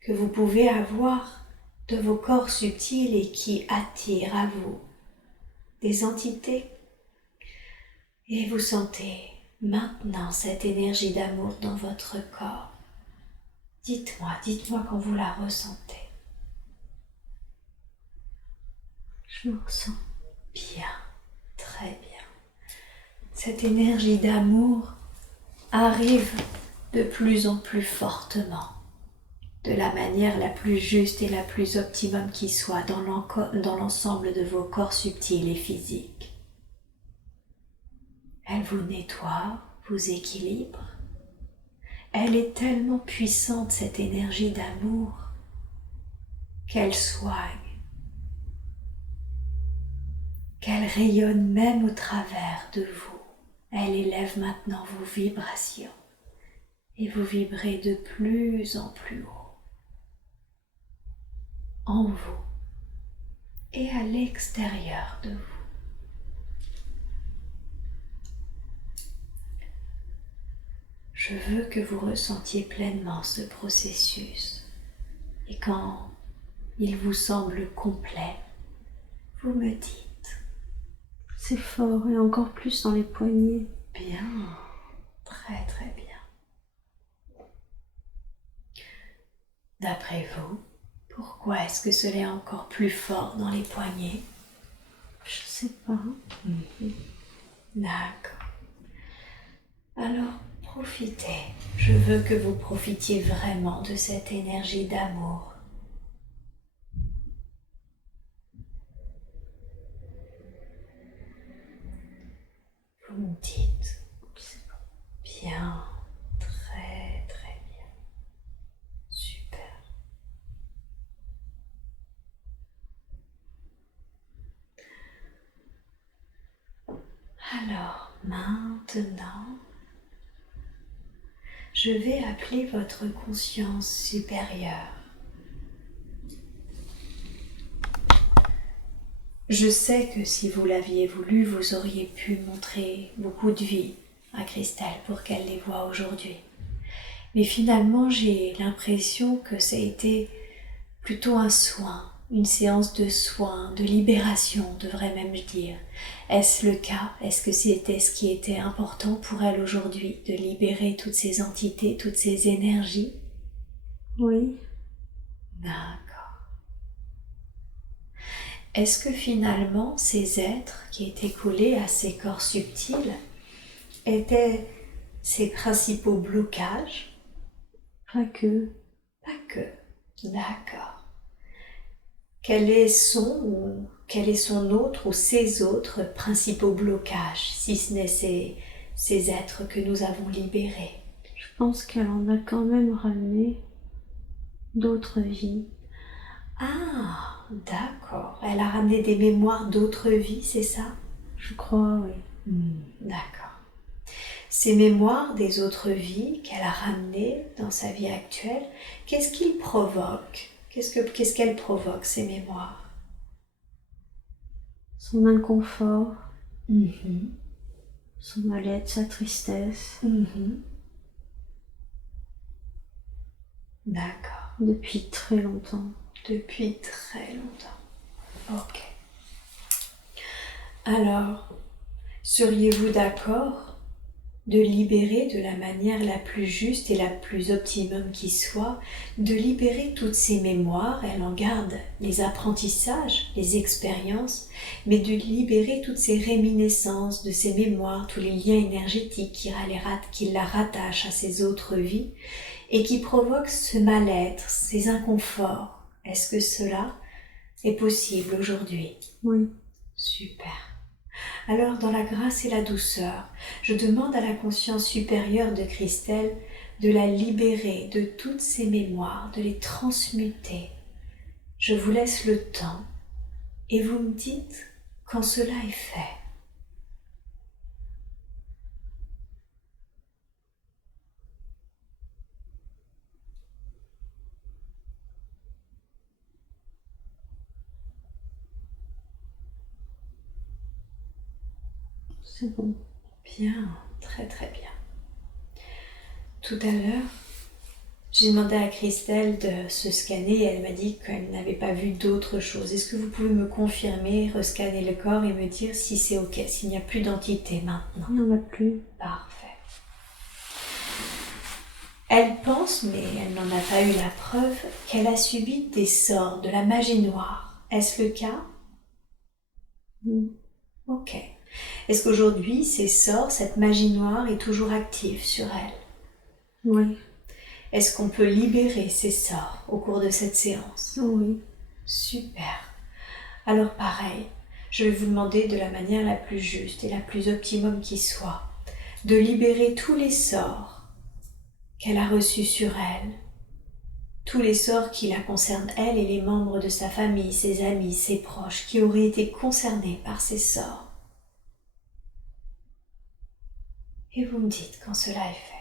que vous pouvez avoir de vos corps subtils et qui attirent à vous des entités. Et vous sentez maintenant cette énergie d'amour dans votre corps. Dites-moi quand vous la ressentez. Je me ressens Bien, très bien. Cette énergie d'amour arrive de plus en plus fortement, de la manière la plus juste et la plus optimum qui soit dans l'ensemble de vos corps subtils et physiques. Elle vous nettoie, vous équilibre. Elle est tellement puissante, cette énergie d'amour, qu'elle soigne, qu'elle rayonne même au travers de vous. Elle élève maintenant vos vibrations et vous vibrez de plus en plus haut, en vous et à l'extérieur de vous. Je veux que vous ressentiez pleinement ce processus Et quand il vous semble complet, vous me dites. C'est fort et encore plus dans les poignets. Bien, très très bien. D'après vous, pourquoi est-ce que cela est encore plus fort dans les poignets? Je sais pas. D'accord. Alors, profitez. Je veux que vous profitiez vraiment de cette énergie d'amour. Vous me dites. Bien, très très bien. Super. Alors, maintenant, je vais appeler votre conscience supérieure. Je sais que si vous l'aviez voulu, vous auriez pu montrer beaucoup de vie à Christelle pour qu'elle les voie aujourd'hui. Mais finalement, j'ai l'impression que ça a été plutôt un soin, une séance de soin, de libération, devrais même dire. Est-ce le cas? Est-ce que c'était ce qui était important pour elle aujourd'hui, de libérer toutes ces entités, toutes ces énergies? Oui. D'accord. Est-ce que finalement, ces êtres qui étaient collés à ces corps subtils étaient ses principaux blocages? Pas que. Pas que. D'accord. Quel est son autre ou ses autres principaux blocages, si ce n'est ces êtres que nous avons libérés? Je pense qu'elle en a quand même ramené d'autres vies. Ah, d'accord. Elle a ramené des mémoires d'autres vies, c'est ça? Je crois, oui. D'accord. Ces mémoires des autres vies qu'elle a ramenées dans sa vie actuelle, qu'est-ce qu'ils provoquent? Qu'est-ce qu'elles provoquent, ces mémoires? Son inconfort, Mhm. son mal-être, sa tristesse. Mhm. D'accord. Depuis très longtemps. Depuis très longtemps. Ok. Alors, seriez-vous d'accord de libérer de la manière la plus juste et la plus optimum qui soit, de libérer toutes ces mémoires, elle en garde les apprentissages, les expériences, mais de libérer toutes ces réminiscences de ces mémoires, tous les liens énergétiques qui la rattachent à ces autres vies et qui provoquent ce mal-être, ces inconforts. Est-ce que cela est possible aujourd'hui? Oui. Super. Alors, dans la grâce et la douceur, je demande à la conscience supérieure de Christelle de la libérer de toutes ses mémoires, de les transmuter. Je vous laisse le temps et vous me dites quand cela est fait. C'est bon. Bien, très très bien. Tout à l'heure, j'ai demandé à Christelle de se scanner et elle m'a dit qu'elle n'avait pas vu d'autre chose. Est-ce que vous pouvez me confirmer, rescanner le corps et me dire si c'est ok, s'il n'y a plus d'entité maintenant? Il n'y en a plus. Parfait. Elle pense, mais elle n'en a pas eu la preuve, qu'elle a subi des sorts de la magie noire. Est-ce le cas? Ok. Est-ce qu'aujourd'hui, ces sorts, cette magie noire est toujours active sur elle? Oui. Est-ce qu'on peut libérer ces sorts au cours de cette séance? Oui. Super. Alors pareil, je vais vous demander de la manière la plus juste et la plus optimum qui soit, de libérer tous les sorts qu'elle a reçus sur elle, tous les sorts qui la concernent elle et les membres de sa famille, ses amis, ses proches qui auraient été concernés par ces sorts. Et vous me dites quand cela est fait.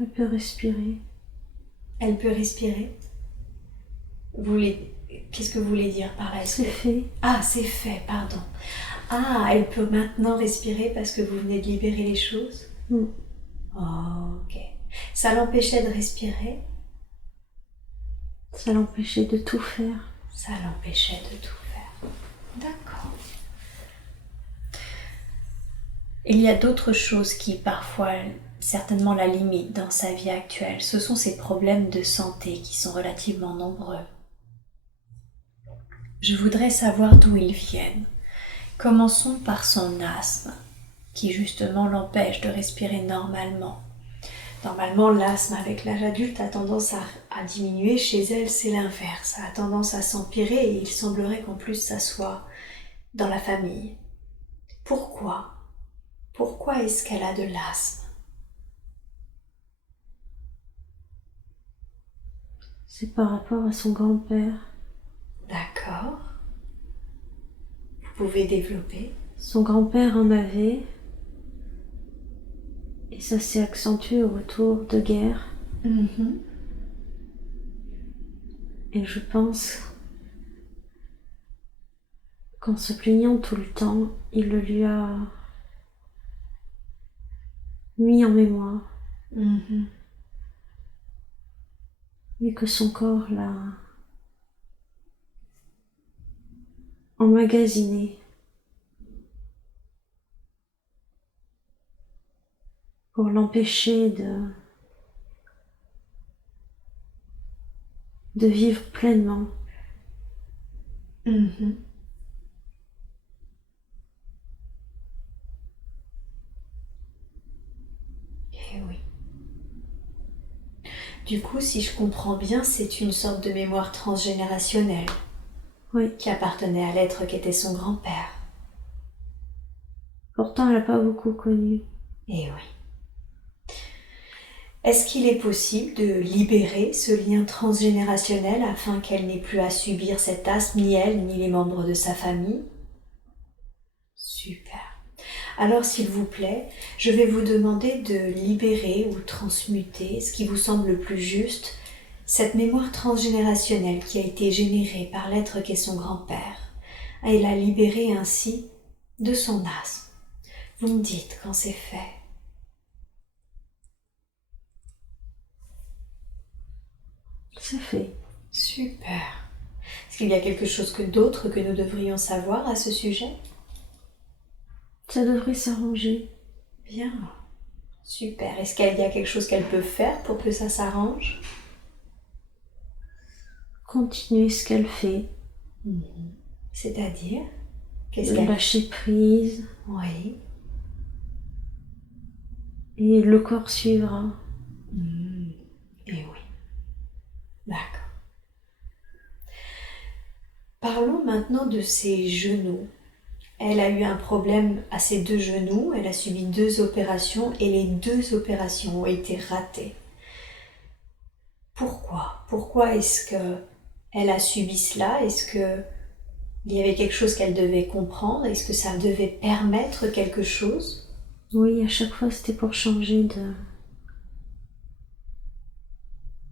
Elle peut respirer. Elle peut respirer. Qu'est-ce que vous voulez dire par là? C'est fait. Ah, c'est fait, pardon. Ah, elle peut maintenant respirer parce que vous venez de libérer les choses? Mm. Oh, ok. Ça l'empêchait de respirer? Ça l'empêchait de tout faire. Ça l'empêchait de tout faire. D'accord. Il y a d'autres choses qui parfois certainement la limitent dans sa vie actuelle. Ce sont ses problèmes de santé qui sont relativement nombreux. Je voudrais savoir d'où ils viennent. Commençons par son asthme, qui justement l'empêche de respirer normalement. Normalement, l'asthme avec l'âge adulte a tendance à diminuer. Chez elle, c'est l'inverse. Ça a tendance à s'empirer et il semblerait qu'en plus ça soit dans la famille. Pourquoi? Pourquoi est-ce qu'elle a de l'asthme? C'est par rapport à son grand-père. D'accord. Vous pouvez développer. Son grand-père en avait, et ça s'est accentué au retour de guerre. Mhm. Et je pense qu'en se plaignant tout le temps, il le lui a mis en mémoire. Mhm. Et que son corps l'a emmagasiné pour l'empêcher de vivre pleinement. Mhm. Eh oui. Du coup, si je comprends bien, c'est une sorte de mémoire transgénérationnelle Oui. qui appartenait à l'être qu'était son grand-père. Pourtant, elle n'a pas beaucoup connu. Eh oui. Est-ce qu'il est possible de libérer ce lien transgénérationnel afin qu'elle n'ait plus à subir cet asthme, ni elle, ni les membres de sa famille? Super. Alors, s'il vous plaît, je vais vous demander de libérer ou transmuter ce qui vous semble le plus juste, cette mémoire transgénérationnelle qui a été générée par l'être qu'est son grand-père, et la libérer ainsi de son asthme. Vous me dites quand c'est fait. C'est fait. Super. Est-ce qu'il y a quelque chose d'autre que nous devrions savoir à ce sujet? Ça devrait s'arranger. Bien. Super. Est-ce qu'il y a quelque chose qu'elle peut faire pour que ça s'arrange? Continuer ce qu'elle fait. C'est-à-dire? Qu'est-ce qu'elle... Lâcher prise. Oui. Et le corps suivra. Eh oui. D'accord. Parlons maintenant de ses genoux. Elle a eu un problème à ses 2 genoux, elle a subi 2 opérations et les 2 opérations ont été ratées. Pourquoi? Pourquoi est-ce qu'elle a subi cela? Est-ce qu'il y avait quelque chose qu'elle devait comprendre? Est-ce que ça devait permettre quelque chose? Oui, à chaque fois c'était pour changer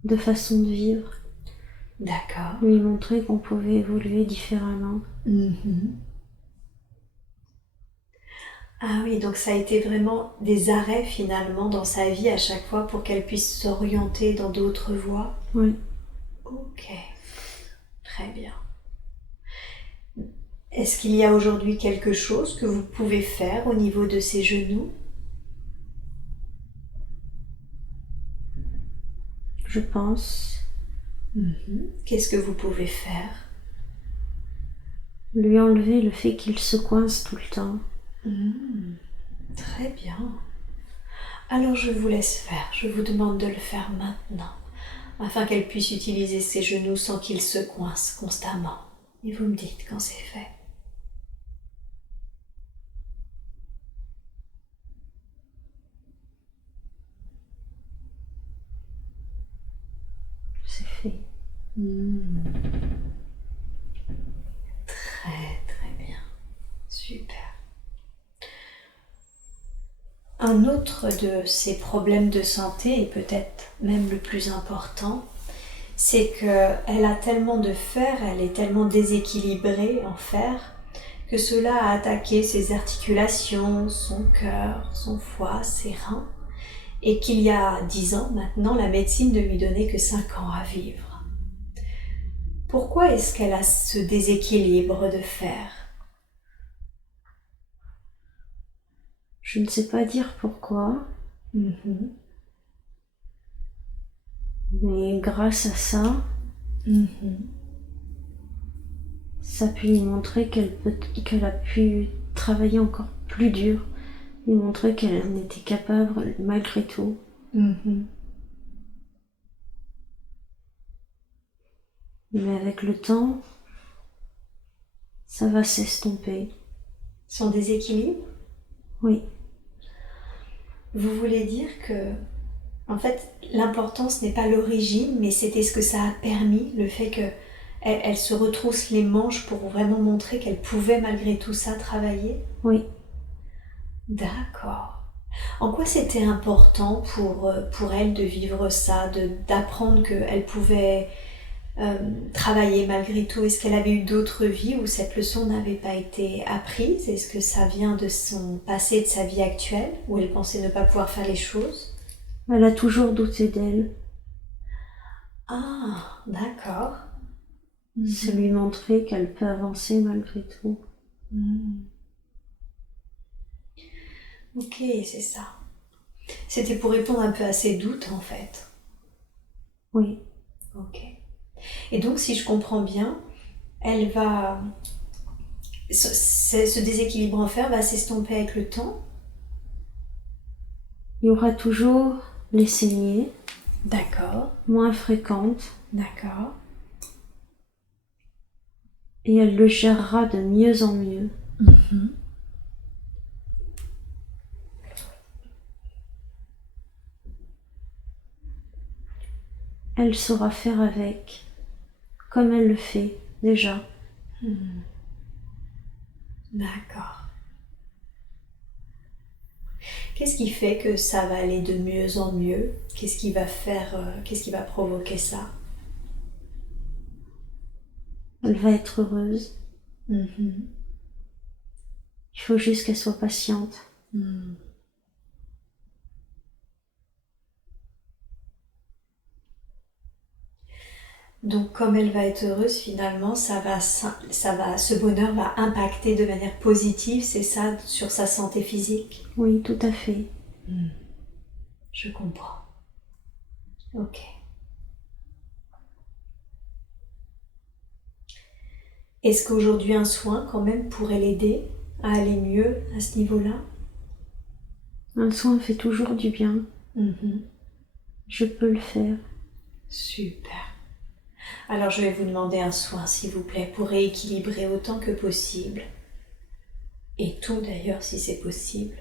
de façon de vivre. D'accord. Lui montrer qu'on pouvait évoluer différemment. Ah oui, donc ça a été vraiment des arrêts finalement dans sa vie à chaque fois pour qu'elle puisse s'orienter dans d'autres voies. Oui. Ok, très bien. Est-ce qu'il y a aujourd'hui quelque chose que vous pouvez faire au niveau de ses genoux? Je pense. Qu'est-ce que vous pouvez faire? Lui enlever le fait qu'il se coince tout le temps. Très bien. Alors je vous laisse faire, je vous demande de le faire maintenant, afin qu'elle puisse utiliser ses genoux sans qu'ils se coincent constamment. Et vous me dites quand c'est fait. C'est fait. Très très bien. Super. Un autre de ces problèmes de santé, et peut-être même le plus important, c'est qu'elle a tellement de fer, elle est tellement déséquilibrée en fer, que cela a attaqué ses articulations, son cœur, son foie, ses reins, et qu'il y a 10 ans maintenant, la médecine ne lui donnait que 5 ans à vivre. Pourquoi est-ce qu'elle a ce déséquilibre de fer? Je ne sais pas dire pourquoi, mais grâce à ça, ça a pu lui montrer qu'elle a pu travailler encore plus dur et montrer qu'elle en était capable malgré tout. Mais avec le temps, ça va s'estomper. Son déséquilibre? Oui, Vous voulez dire que, en fait, l'important ce n'est pas l'origine, mais c'était ce que ça a permis, le fait que elle se retrousse les manches pour vraiment montrer qu'elle pouvait malgré tout ça travailler? oui. D'accord. En quoi c'était important pour elle de vivre ça, d'apprendre qu'elle pouvait travailler malgré tout? Est-ce qu'elle avait eu d'autres vies où cette leçon n'avait pas été apprise? Est-ce que ça vient de son passé, de sa vie actuelle, où elle pensait ne pas pouvoir faire les choses? Elle a toujours douté d'elle. Ah, d'accord. C'est lui montrer qu'elle peut avancer malgré tout. Ok, c'est ça. C'était pour répondre un peu à ses doutes en fait. Oui, Ok. Et donc si je comprends bien, elle va... Ce déséquilibre en fer va s'estomper avec le temps? il y aura toujours les saignées, D'accord, moins fréquentes, d'accord. et elle le gérera de mieux en mieux. Elle saura faire avec, comme elle le fait déjà. D'accord. Qu'est-ce qui fait que ça va aller de mieux en mieux? Qu'est-ce qui va faire, qu'est-ce qui va provoquer ça? Elle va être heureuse. Il faut juste qu'elle soit patiente. Donc comme elle va être heureuse, finalement, ce bonheur va impacter de manière positive, c'est ça, sur sa santé physique? Oui, tout à fait. Je comprends. Ok. Est-ce qu'aujourd'hui un soin quand même pourrait l'aider à aller mieux à ce niveau-là? Un soin fait toujours du bien. Je peux le faire. Super. Alors je vais vous demander un soin, s'il vous plaît, pour rééquilibrer autant que possible, et tout d'ailleurs si c'est possible,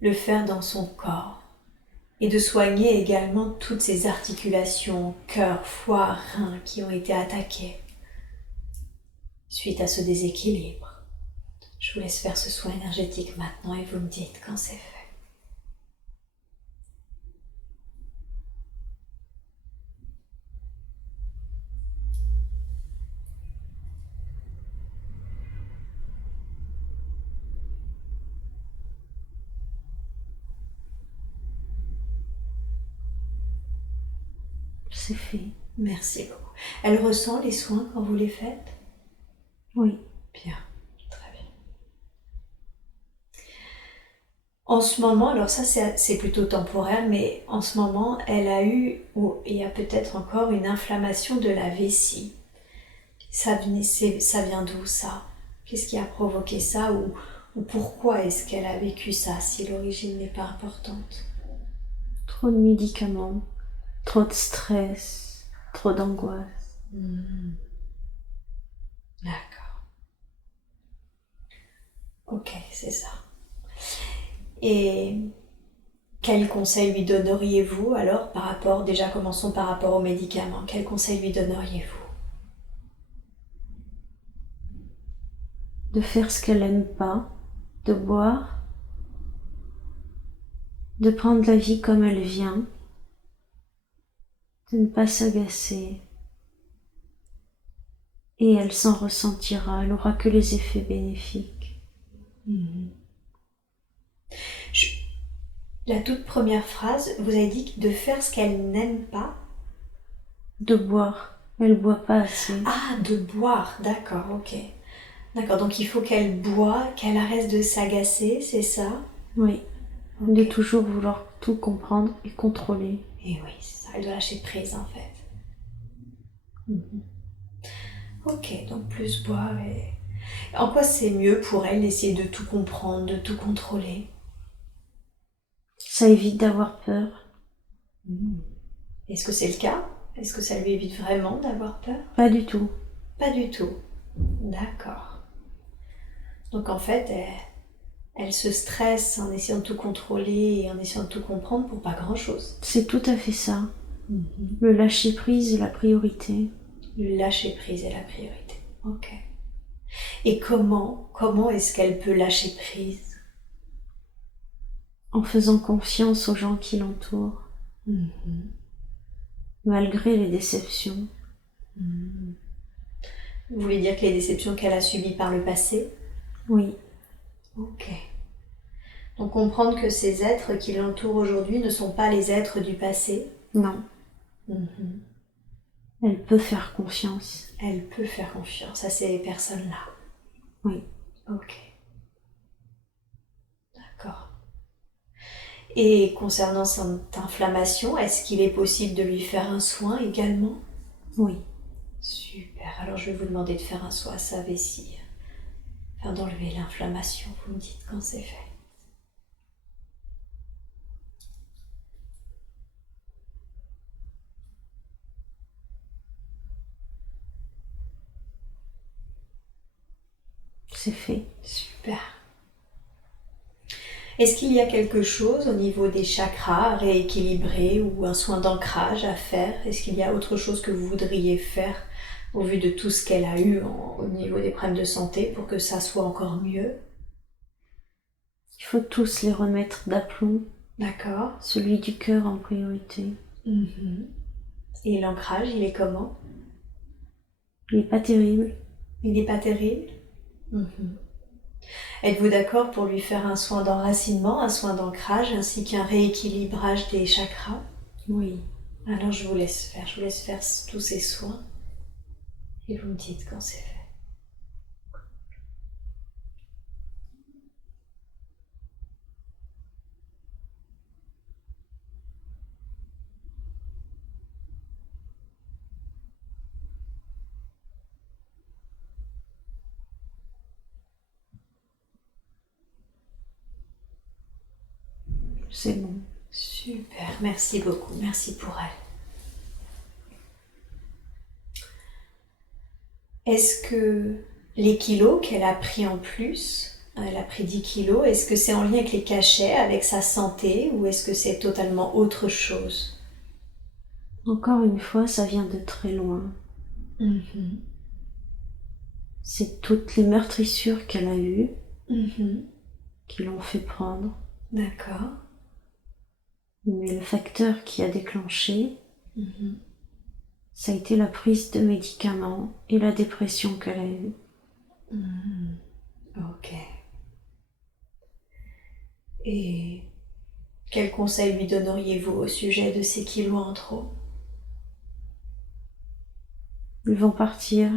le faire dans son corps, et de soigner également toutes ces articulations, cœur, foie, reins qui ont été attaquées suite à ce déséquilibre. Je vous laisse faire ce soin énergétique maintenant et vous me dites quand c'est fait. C'est fait. Merci beaucoup. Elle ressent les soins quand vous les faites? Oui. Bien, très bien. En ce moment, alors ça c'est plutôt temporaire, mais en ce moment, elle a eu, ou il y a peut-être encore une inflammation de la vessie. Ça vient d'où ça? Qu'est-ce qui a provoqué ça, ou pourquoi est-ce qu'elle a vécu ça si l'origine n'est pas importante? Trop de médicaments, trop de stress, trop d'angoisse. D'accord. Ok, c'est ça. Et quel conseil lui donneriez-vous alors par rapport, déjà commençons par rapport aux médicaments, quel conseil lui donneriez-vous? De faire ce qu'elle aime pas, de boire, de prendre la vie comme elle vient, de ne pas s'agacer, et elle s'en ressentira, elle n'aura que les effets bénéfiques. La toute première phrase, vous avez dit de faire ce qu'elle n'aime pas. De boire, elle boit pas assez. Ah, de boire, d'accord, ok. D'accord, donc il faut qu'elle boit, qu'elle arrête de s'agacer, c'est ça? Oui, Ok. de toujours vouloir tout comprendre et contrôler. Et oui, c'est ça, elle doit lâcher prise en fait. Ok, donc plus boire et... En quoi c'est mieux pour elle d'essayer de tout comprendre, de tout contrôler? Ça évite d'avoir peur. Est-ce que c'est le cas? Est-ce que ça lui évite vraiment d'avoir peur? Pas du tout. Pas du tout. D'accord. Donc en fait, elle se stresse en essayant de tout contrôler et en essayant de tout comprendre pour pas grand-chose. C'est tout à fait ça. Le lâcher prise est la priorité. Le lâcher prise est la priorité. Ok. Et comment est-ce qu'elle peut lâcher prise? En faisant confiance aux gens qui l'entourent, malgré les déceptions. Vous voulez dire que les déceptions qu'elle a subies par le passé? Oui, Ok. Donc comprendre que ces êtres qui l'entourent aujourd'hui ne sont pas les êtres du passé. non. Elle peut faire confiance. Elle peut faire confiance à ces personnes-là. Oui. Ok. D'accord. Et concernant cette inflammation, est-ce qu'il est possible de lui faire un soin également? Oui. Super. Alors je vais vous demander de faire un soin à sa vessie, afin d'enlever l'inflammation. Vous me dites quand c'est fait. C'est fait. Super. Est-ce qu'il y a quelque chose au niveau des chakras à rééquilibrer ou un soin d'ancrage à faire? Est-ce qu'il y a autre chose que vous voudriez faire au vu de tout ce qu'elle a eu au niveau des problèmes de santé pour que ça soit encore mieux? Il faut tous les remettre d'aplomb. D'accord. Celui du cœur en priorité. Et l'ancrage, il est comment? Il n'est pas terrible. Il n'est pas terrible? Êtes-vous d'accord pour lui faire un soin d'enracinement, un soin d'ancrage, ainsi qu'un rééquilibrage des chakras? Oui. Alors je vous laisse faire tous ces soins et vous me dites quand c'est fait. C'est bon. Super, merci beaucoup, merci pour elle. Est-ce que les kilos qu'elle a pris en plus, elle a pris 10 kilos, est-ce que c'est en lien avec les cachets, avec sa santé, ou est-ce que c'est totalement autre chose? Encore une fois, ça vient de très loin. C'est toutes les meurtrissures qu'elle a eues qui l'ont fait prendre. D'accord. Mais le facteur qui a déclenché, ça a été la prise de médicaments et la dépression qu'elle a eue. Ok. Et quel conseil lui donneriez-vous au sujet de ces kilos en trop? Ils vont partir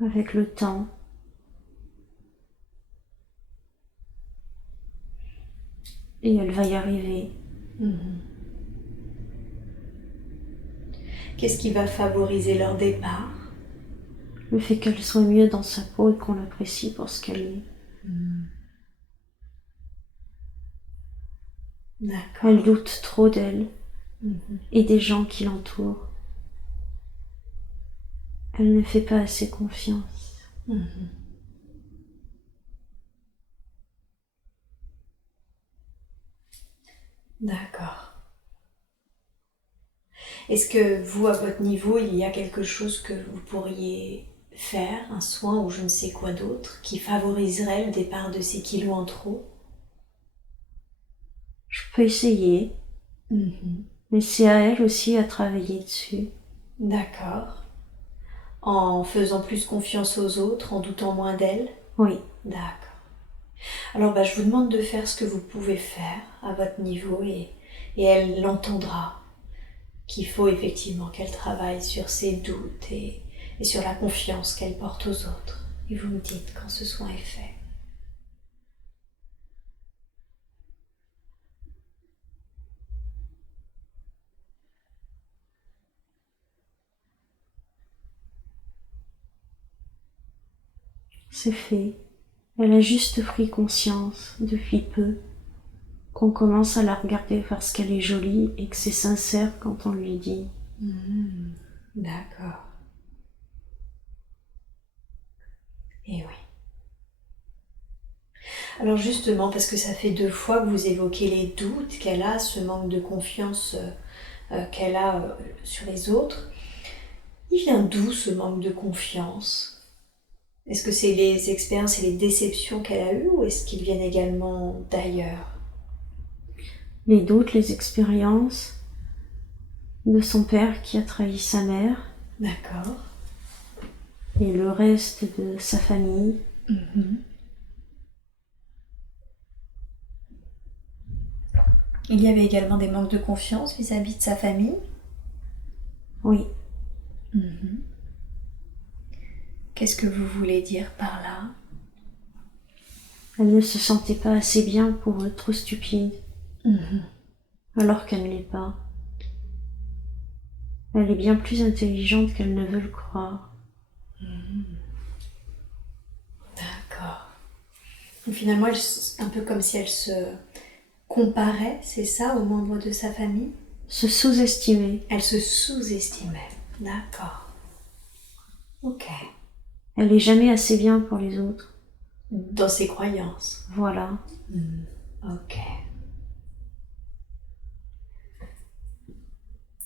avec le temps. Et elle va y arriver. Qu'est-ce qui va favoriser leur départ? Le fait qu'elle soit mieux dans sa peau et qu'on l'apprécie pour ce qu'elle est. D'accord. Elle doute trop d'elle et des gens qui l'entourent. Elle ne fait pas assez confiance. D'accord. Est-ce que vous, à votre niveau, il y a quelque chose que vous pourriez faire, un soin ou je ne sais quoi d'autre, qui favoriserait le départ de ces kilos en trop? Je peux essayer, mais c'est à elle aussi à travailler dessus. D'accord. En faisant plus confiance aux autres, en doutant moins d'elle? Oui. D'accord. Alors je vous demande de faire ce que vous pouvez faire à votre niveau et elle l'entendra. Qu'il faut effectivement qu'elle travaille sur ses doutes et sur la confiance qu'elle porte aux autres. Et vous me dites quand ce soin est fait. C'est fait. Elle a juste pris conscience, depuis peu, qu'on commence à la regarder parce qu'elle est jolie et que c'est sincère quand on lui dit. D'accord. Et oui. Alors justement, parce que ça fait 2 fois que vous évoquez les doutes qu'elle a, ce manque de confiance qu'elle a sur les autres, il vient d'où ce manque de confiance? Est-ce que c'est les expériences et les déceptions qu'elle a eues ou est-ce qu'ils viennent également d'ailleurs? Les doutes, les expériences de son père qui a trahi sa mère. D'accord. Et le reste de sa famille. Il y avait également des manques de confiance vis-à-vis de sa famille? Oui. Qu'est-ce que vous voulez dire par là? Elle ne se sentait pas assez bien pour être trop stupide, alors qu'elle ne l'est pas. Elle est bien plus intelligente qu'elle ne veut le croire. D'accord. Donc finalement, un peu comme si elle se comparait, c'est ça, aux membres de sa famille? Se sous-estimer. Elle se sous-estimait. D'accord. Ok. Elle est jamais assez bien pour les autres. Dans ses croyances. Voilà. Ok.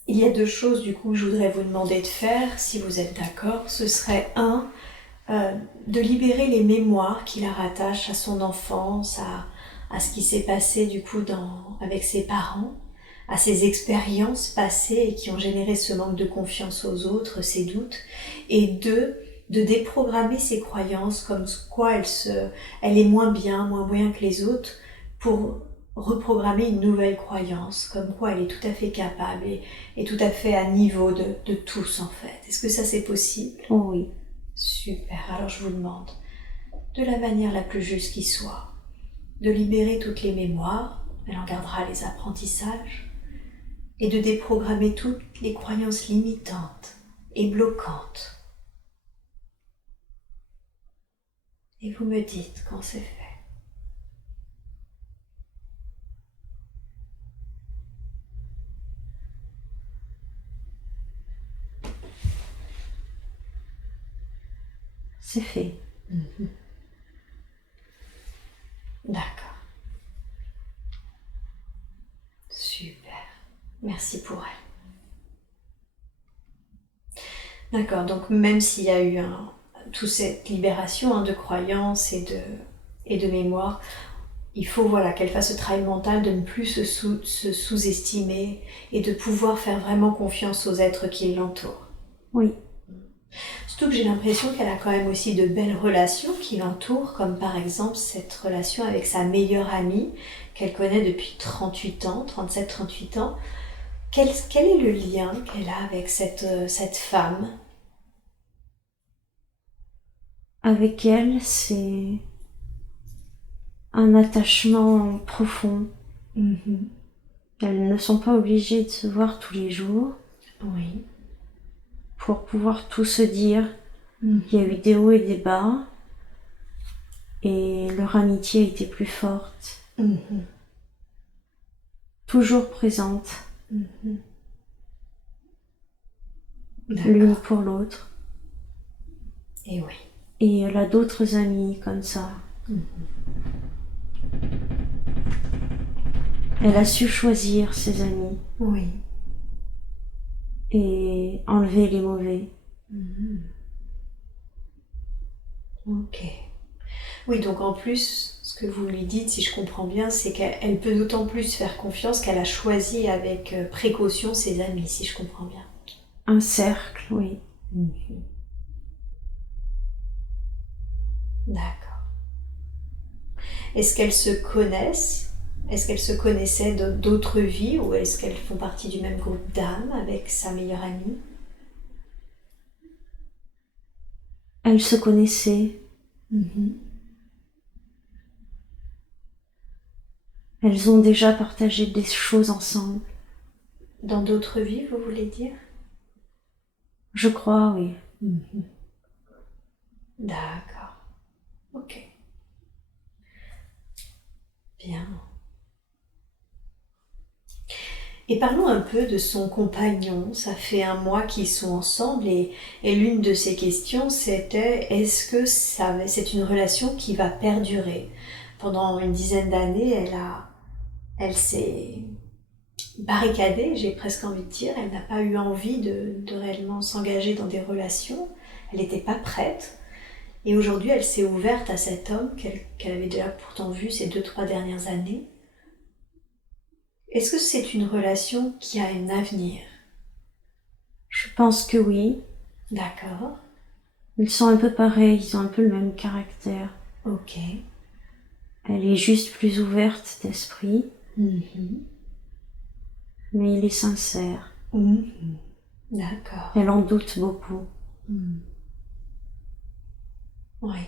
Il y a 2 choses du coup que je voudrais vous demander de faire, si vous êtes d'accord. Ce serait de libérer les mémoires qui la rattachent à son enfance, à ce qui s'est passé du coup avec ses parents, à ses expériences passées et qui ont généré ce manque de confiance aux autres, ces doutes. Et 2, de déprogrammer ses croyances comme quoi elle est moins bien que les autres pour reprogrammer une nouvelle croyance, comme quoi elle est tout à fait capable et tout à fait à niveau de tous en fait. Est-ce que ça c'est possible? Oh oui. Super, alors je vous demande, de la manière la plus juste qui soit, de libérer toutes les mémoires, elle en gardera les apprentissages, et de déprogrammer toutes les croyances limitantes et bloquantes. Et vous me dites quand c'est fait. C'est fait. D'accord. Super. Merci pour elle. D'accord, donc même s'il y a eu toute cette libération de croyances et de mémoire, il faut qu'elle fasse ce travail mental de ne plus se sous-estimer et de pouvoir faire vraiment confiance aux êtres qui l'entourent. Oui. Surtout que j'ai l'impression qu'elle a quand même aussi de belles relations qui l'entourent, comme par exemple cette relation avec sa meilleure amie qu'elle connaît depuis 37-38 ans. Quel est le lien qu'elle a avec cette femme? Avec elle, c'est un attachement profond. Elles ne sont pas obligées de se voir tous les jours. Oui. Pour pouvoir tout se dire. Il y a eu des hauts et des bas. Et leur amitié a été plus forte. Toujours présente. L'une pour l'autre. Et oui. Et elle a d'autres amis comme ça. Elle a su choisir ses amis. Oui. Et enlever les mauvais. Ok. Oui, donc en plus, ce que vous lui dites, si je comprends bien, c'est qu'elle peut d'autant plus faire confiance qu'elle a choisi avec précaution ses amis, si je comprends bien. Un cercle, oui. D'accord. Est-ce qu'elles se connaissent? Est-ce qu'elles se connaissaient d'autres vies ou est-ce qu'elles font partie du même groupe d'âmes avec sa meilleure amie? Elles se connaissaient. Elles ont déjà partagé des choses ensemble. Dans d'autres vies, vous voulez dire? Je crois, oui. D'accord. Ok. Bien. Et parlons un peu de son compagnon. Ça fait 1 mois qu'ils sont ensemble et l'une de ses questions c'était est-ce que c'est une relation qui va perdurer? Pendant une dizaine d'années, elle s'est barricadée, j'ai presque envie de dire. Elle n'a pas eu envie de réellement s'engager dans des relations. Elle n'était pas prête. Et aujourd'hui, elle s'est ouverte à cet homme qu'elle avait déjà pourtant vu ces 2-3 dernières années. Est-ce que c'est une relation qui a un avenir? Je pense que oui. D'accord. Ils sont un peu pareils, ils ont un peu le même caractère. Ok. Elle est juste plus ouverte d'esprit, mais il est sincère. D'accord. Elle en doute beaucoup. Oui.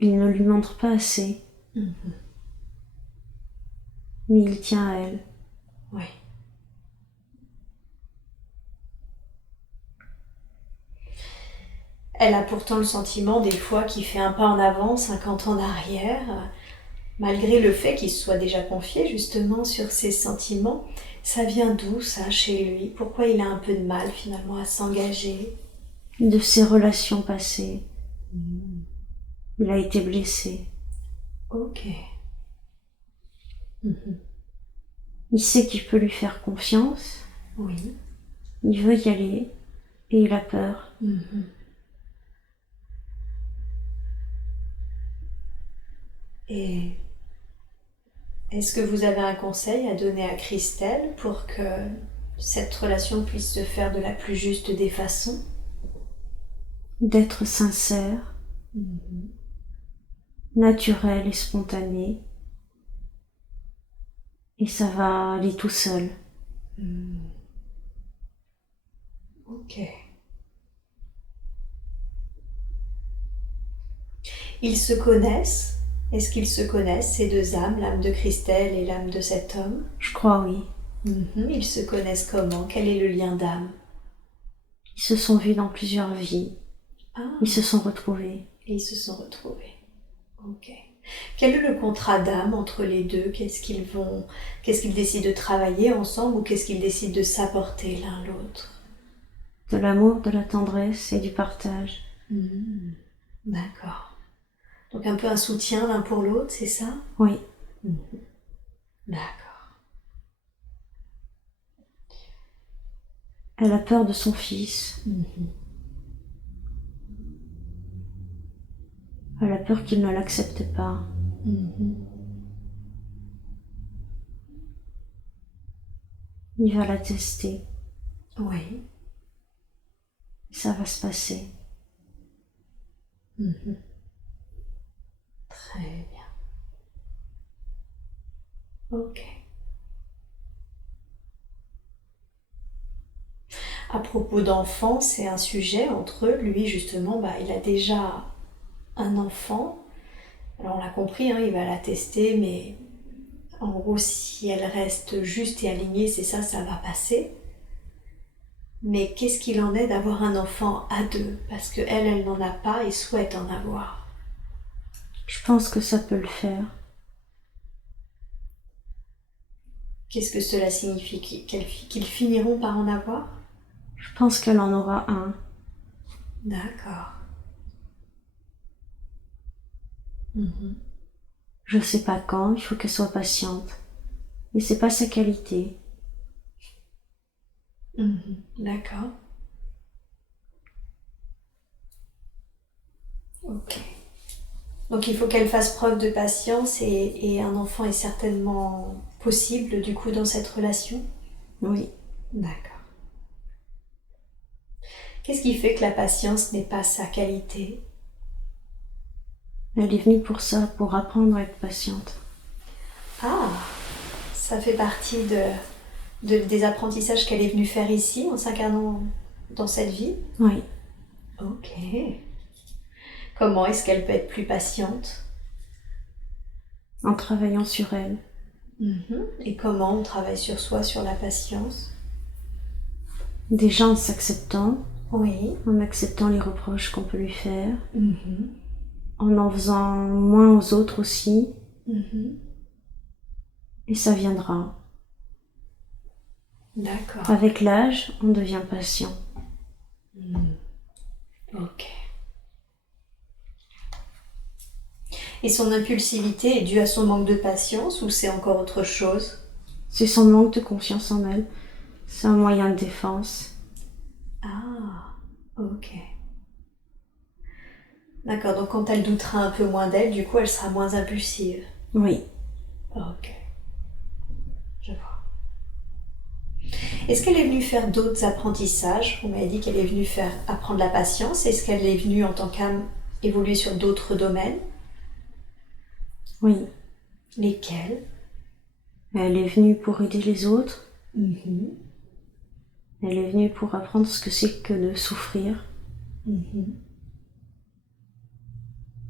Il ne lui montre pas assez, mais il tient à elle. Oui. Elle a pourtant le sentiment des fois qu'il fait un pas en avant, 50 en arrière, malgré le fait qu'il se soit déjà confié justement sur ses sentiments. Ça vient d'où ça chez lui? Pourquoi il a un peu de mal finalement à s'engager? De ses relations passées. Il a été blessé. Ok. Il sait qu'il peut lui faire confiance. Oui. Il veut y aller et il a peur. Et est-ce que vous avez un conseil à donner à Christelle pour que cette relation puisse se faire de la plus juste des façons? D'être sincère, naturel et spontané. Et ça va aller tout seul. Ok. Ils se connaissent? Est-ce qu'ils se connaissent, ces deux âmes, l'âme de Christelle et l'âme de cet homme? Je crois, oui. Ils se connaissent comment? Quel est le lien d'âme? Ils se sont vus dans plusieurs vies. Ah, Ils se sont retrouvés. et ils se sont retrouvés. Ok. Quel est le contrat d'âme entre les deux? Qu'est-ce qu'ils décident de travailler ensemble ou qu'est-ce qu'ils décident de s'apporter l'un l'autre? De l'amour, de la tendresse et du partage. D'accord. Donc un peu un soutien l'un pour l'autre, c'est ça? Oui. D'accord. Elle a peur de son fils. Elle a peur qu'il ne l'accepte pas. Il va la tester. Oui. Ça va se passer. Très bien. Ok. À propos d'enfants, c'est un sujet entre eux. Lui, justement, il a déjà un enfant. Alors, on l'a compris, hein, il va la tester, mais en gros, si elle reste juste et alignée, c'est ça, ça va passer. Mais qu'est-ce qu'il en est d'avoir un enfant à deux? Parce qu'elle, elle n'en a pas et souhaite en avoir. Je pense que ça peut le faire. Qu'est-ce que cela signifie? Qu'ils finiront par en avoir? Je pense qu'elle en aura un. D'accord. Je sais pas quand, il faut qu'elle soit patiente. Et c'est pas sa qualité. D'accord. Ok. Donc il faut qu'elle fasse preuve de patience et un enfant est certainement possible du coup dans cette relation? Oui. D'accord. Qu'est-ce qui fait que la patience n'est pas sa qualité? Elle est venue pour ça, pour apprendre à être patiente. Ah, ça fait partie des apprentissages qu'elle est venue faire ici en s'incarnant dans cette vie? Oui. Ok. Comment est-ce qu'elle peut être plus patiente? En travaillant sur elle. Et comment on travaille sur soi, sur la patience? Déjà en s'acceptant, Oui. en acceptant les reproches qu'on peut lui faire, en faisant moins aux autres aussi, et ça viendra. D'accord. Avec l'âge, on devient patient. Ok. Et son impulsivité est due à son manque de patience ou c'est encore autre chose? C'est son manque de confiance en elle. C'est un moyen de défense. Ah, ok. D'accord, donc quand elle doutera un peu moins d'elle, du coup, elle sera moins impulsive. Oui. Ok. Je vois. Est-ce qu'elle est venue faire d'autres apprentissages? On m'avait dit qu'elle est venue faire apprendre la patience. Est-ce qu'elle est venue en tant qu'âme évoluer sur d'autres domaines? Oui. Lesquels? Elle est venue pour aider les autres. Elle est venue pour apprendre ce que c'est que de souffrir.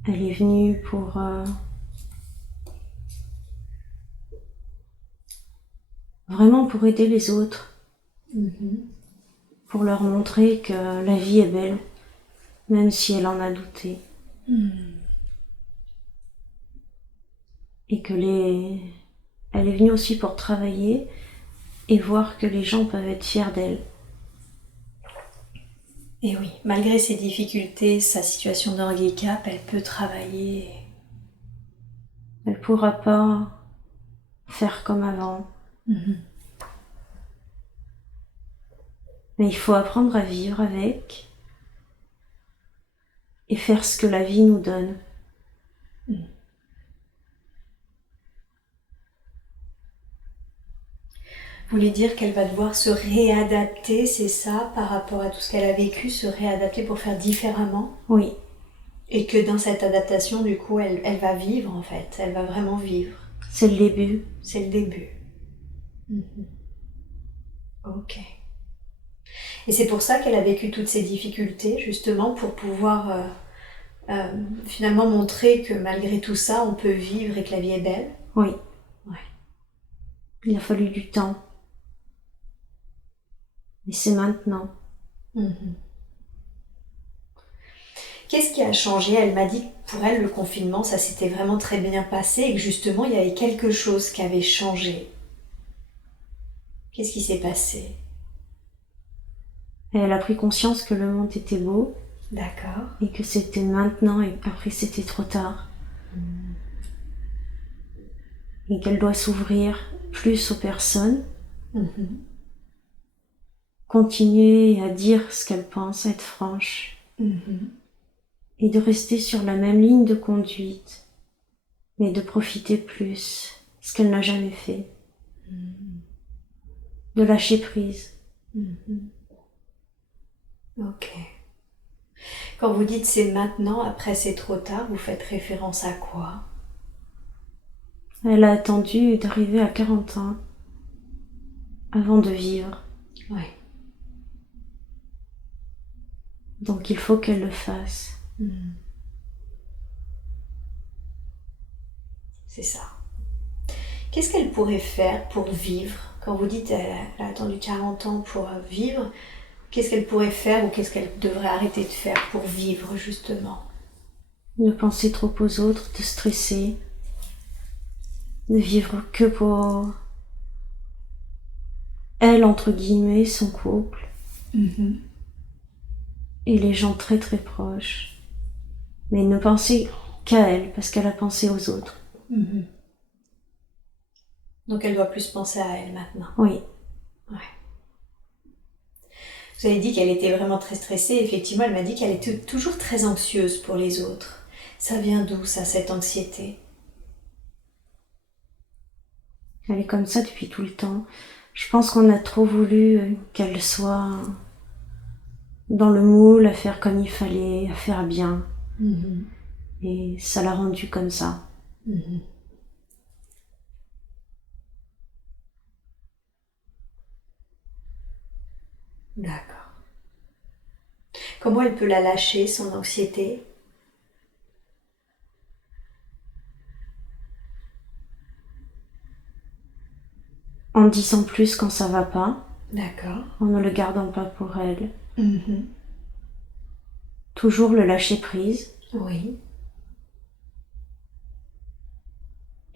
Elle est venue pour vraiment pour aider les autres. Pour leur montrer que la vie est belle, même si elle en a douté. Et que elle est venue aussi pour travailler et voir que les gens peuvent être fiers d'elle. Et oui, malgré ses difficultés, sa situation de handicap, elle peut travailler. Elle pourra pas faire comme avant. Mais il faut apprendre à vivre avec et faire ce que la vie nous donne. Vous voulez dire qu'elle va devoir se réadapter, c'est ça, par rapport à tout ce qu'elle a vécu, se réadapter pour faire différemment? Oui. Et que dans cette adaptation, du coup, elle va vivre en fait, elle va vraiment vivre. C'est le début. C'est le début. Ok. Et c'est pour ça qu'elle a vécu toutes ces difficultés, justement, pour pouvoir finalement montrer que malgré tout ça, on peut vivre et que la vie est belle. Oui. Ouais. Il a fallu du temps. Et c'est maintenant. Qu'est-ce qui a changé? Elle m'a dit que pour elle, le confinement, ça s'était vraiment très bien passé et que justement, il y avait quelque chose qui avait changé. Qu'est-ce qui s'est passé? Et elle a pris conscience que le monde était beau. D'accord. Et que c'était maintenant et après c'était trop tard. Et qu'elle doit s'ouvrir plus aux personnes. Continuer à dire ce qu'elle pense, être franche. Et de rester sur la même ligne de conduite. Mais de profiter plus, ce qu'elle n'a jamais fait. De lâcher prise. Ok. Quand vous dites c'est maintenant, après c'est trop tard, vous faites référence à quoi? Elle a attendu d'arriver à 40 ans avant de vivre. Ouais. Donc il faut qu'elle le fasse. C'est ça. Qu'est-ce qu'elle pourrait faire pour vivre? Quand vous dites elle a attendu 40 ans pour vivre, qu'est-ce qu'elle pourrait faire ou qu'est-ce qu'elle devrait arrêter de faire pour vivre justement? Ne penser trop aux autres, de stresser, de vivre que pour elle, entre guillemets, son couple, et les gens très très proches. Mais ne penser qu'à elle, parce qu'elle a pensé aux autres. Donc elle doit plus penser à elle maintenant. Oui. Ouais. Vous avez dit qu'elle était vraiment très stressée. Effectivement, elle m'a dit qu'elle était toujours très anxieuse pour les autres. Ça vient d'où ça, cette anxiété? Elle est comme ça depuis tout le temps. Je pense qu'on a trop voulu qu'elle soit dans le moule, à faire comme il fallait, à faire bien. Et ça l'a rendu comme ça. D'accord. Comment elle peut la lâcher, son anxiété? En disant plus quand ça va pas. D'accord. En ne le gardant pas pour elle. Mhm. Toujours le lâcher prise. Oui.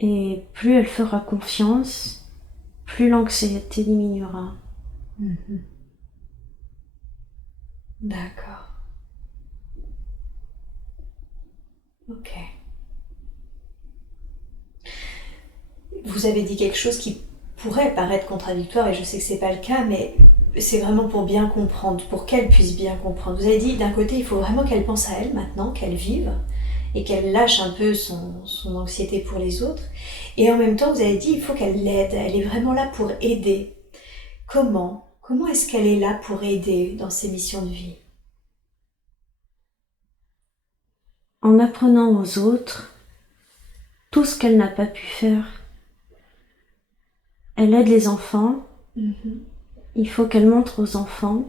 Et plus elle fera confiance, plus l'anxiété diminuera. Mhm. D'accord. Ok. Vous avez dit quelque chose qui pourrait paraître contradictoire, et je sais que c'est pas le cas, mais c'est vraiment pour bien comprendre, pour qu'elle puisse bien comprendre. Vous avez dit, d'un côté, il faut vraiment qu'elle pense à elle maintenant, qu'elle vive, et qu'elle lâche un peu son anxiété pour les autres. Et en même temps, vous avez dit, il faut qu'elle l'aide. Elle est vraiment là pour aider. Comment est-ce qu'elle est là pour aider dans ses missions de vie? En apprenant aux autres tout ce qu'elle n'a pas pu faire. Elle aide les enfants. Mhm. Il faut qu'elle montre aux enfants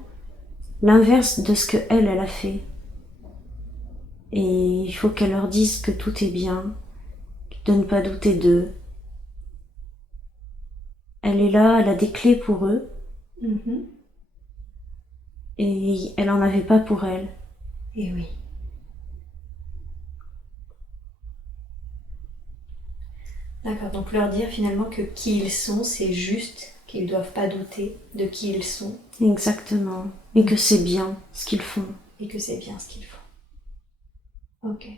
l'inverse de ce que elle a fait. Et il faut qu'elle leur dise que tout est bien, de ne pas douter d'eux. Elle est là, elle a des clés pour eux, Mhm. et elle en avait pas pour elle. Et oui. D'accord, donc leur dire finalement que qui ils sont, c'est juste, qu'ils ne doivent pas douter de qui ils sont. Exactement. Et que c'est bien ce qu'ils font. Et que c'est bien ce qu'ils font. Ok.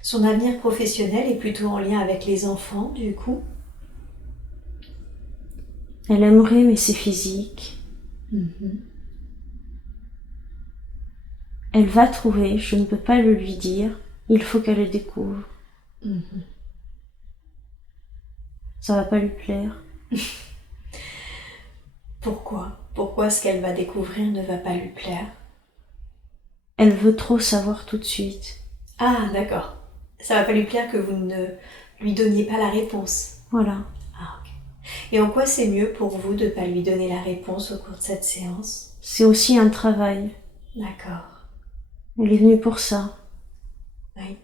Son avenir professionnel est plutôt en lien avec les enfants, du coup. Elle aimerait, mais c'est physique. Elle va trouver, je ne peux pas le lui dire, il faut qu'elle le découvre. Ça va pas lui plaire. Pourquoi? Pourquoi ce qu'elle va découvrir ne va pas lui plaire? Elle veut trop savoir tout de suite. Ah, d'accord. Ça va pas lui plaire que vous ne lui donniez pas la réponse. Voilà. Ah, ok. Et en quoi c'est mieux pour vous de ne pas lui donner la réponse au cours de cette séance? C'est aussi un travail. D'accord. Elle est venue pour ça. Oui.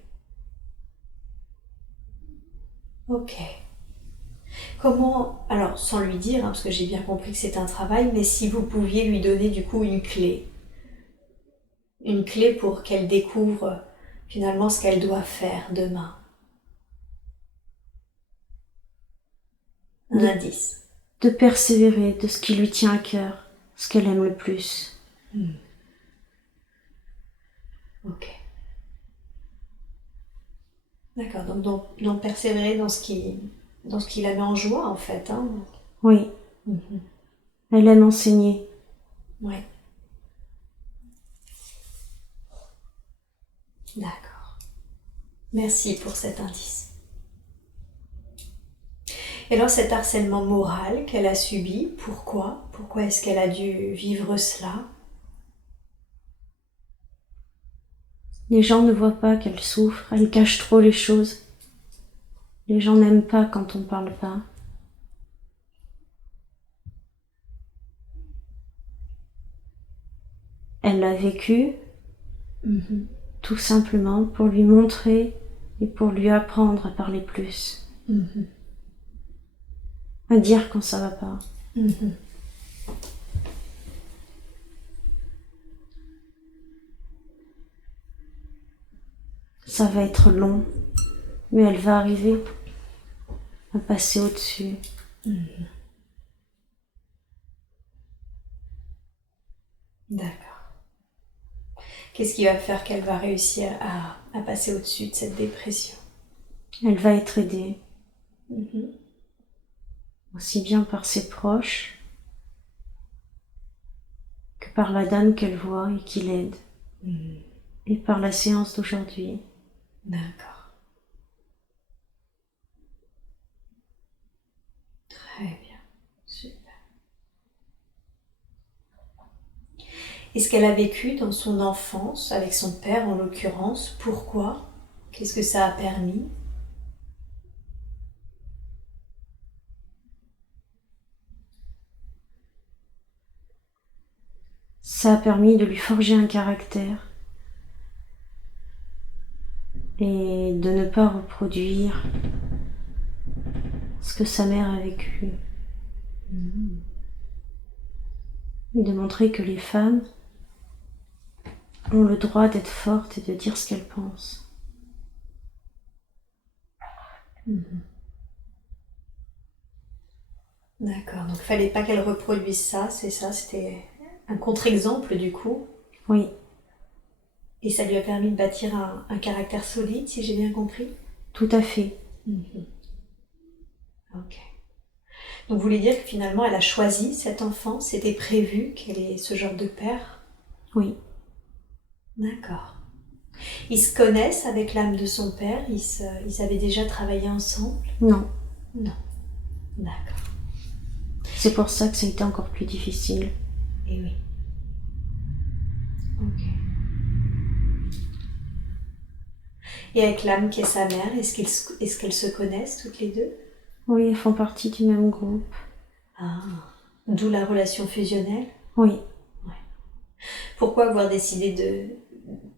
Ok. Comment, alors sans lui dire, parce que j'ai bien compris que c'est un travail, mais si vous pouviez lui donner du coup une clé pour qu'elle découvre finalement ce qu'elle doit faire demain. Un indice. De persévérer de ce qui lui tient à cœur, ce qu'elle aime le plus. Ok. D'accord, donc persévérer dans ce qui la met en joie en fait. Hein. Oui. Elle aime enseigner. Ouais. D'accord. Merci pour cet indice. Et alors cet harcèlement moral qu'elle a subi, pourquoi? Pourquoi est-ce qu'elle a dû vivre cela? Les gens ne voient pas qu'elle souffre, elle cache trop les choses. Les gens n'aiment pas quand on parle pas. Elle l'a vécu, tout simplement pour lui montrer et pour lui apprendre à parler plus. À dire quand ça va pas. Ça va être long, mais elle va arriver à passer au-dessus. D'accord. Qu'est-ce qui va faire qu'elle va réussir à passer au-dessus de cette dépression? Elle va être aidée. Aussi bien par ses proches que par la dame qu'elle voit et qui l'aide. Et par la séance d'aujourd'hui. D'accord. Très bien. Super. Et ce qu'elle a vécu dans son enfance, avec son père en l'occurrence, pourquoi? Qu'est-ce que ça a permis? Ça a permis de lui forger un caractère et de ne pas reproduire ce que sa mère a vécu. Et de montrer que les femmes ont le droit d'être fortes et de dire ce qu'elles pensent. D'accord, donc il fallait pas qu'elle reproduise ça, c'est ça, c'était un contre-exemple du coup. Oui, Et ça lui a permis de bâtir un caractère solide, si j'ai bien compris. tout à fait. Ok. Donc vous voulez dire que finalement elle a choisi cet enfant, c'était prévu qu'elle ait ce genre de père? Oui, D'accord. Ils se connaissent avec l'âme de son père, ils avaient déjà travaillé ensemble? non. Non. D'accord. C'est pour ça que ça a été encore plus difficile. Et oui. Ok. Et avec l'âme qui est sa mère, est-ce qu'elles se connaissent toutes les deux? Oui, elles font partie du même groupe. Ah, d'où la relation fusionnelle? Oui, Pourquoi avoir décidé de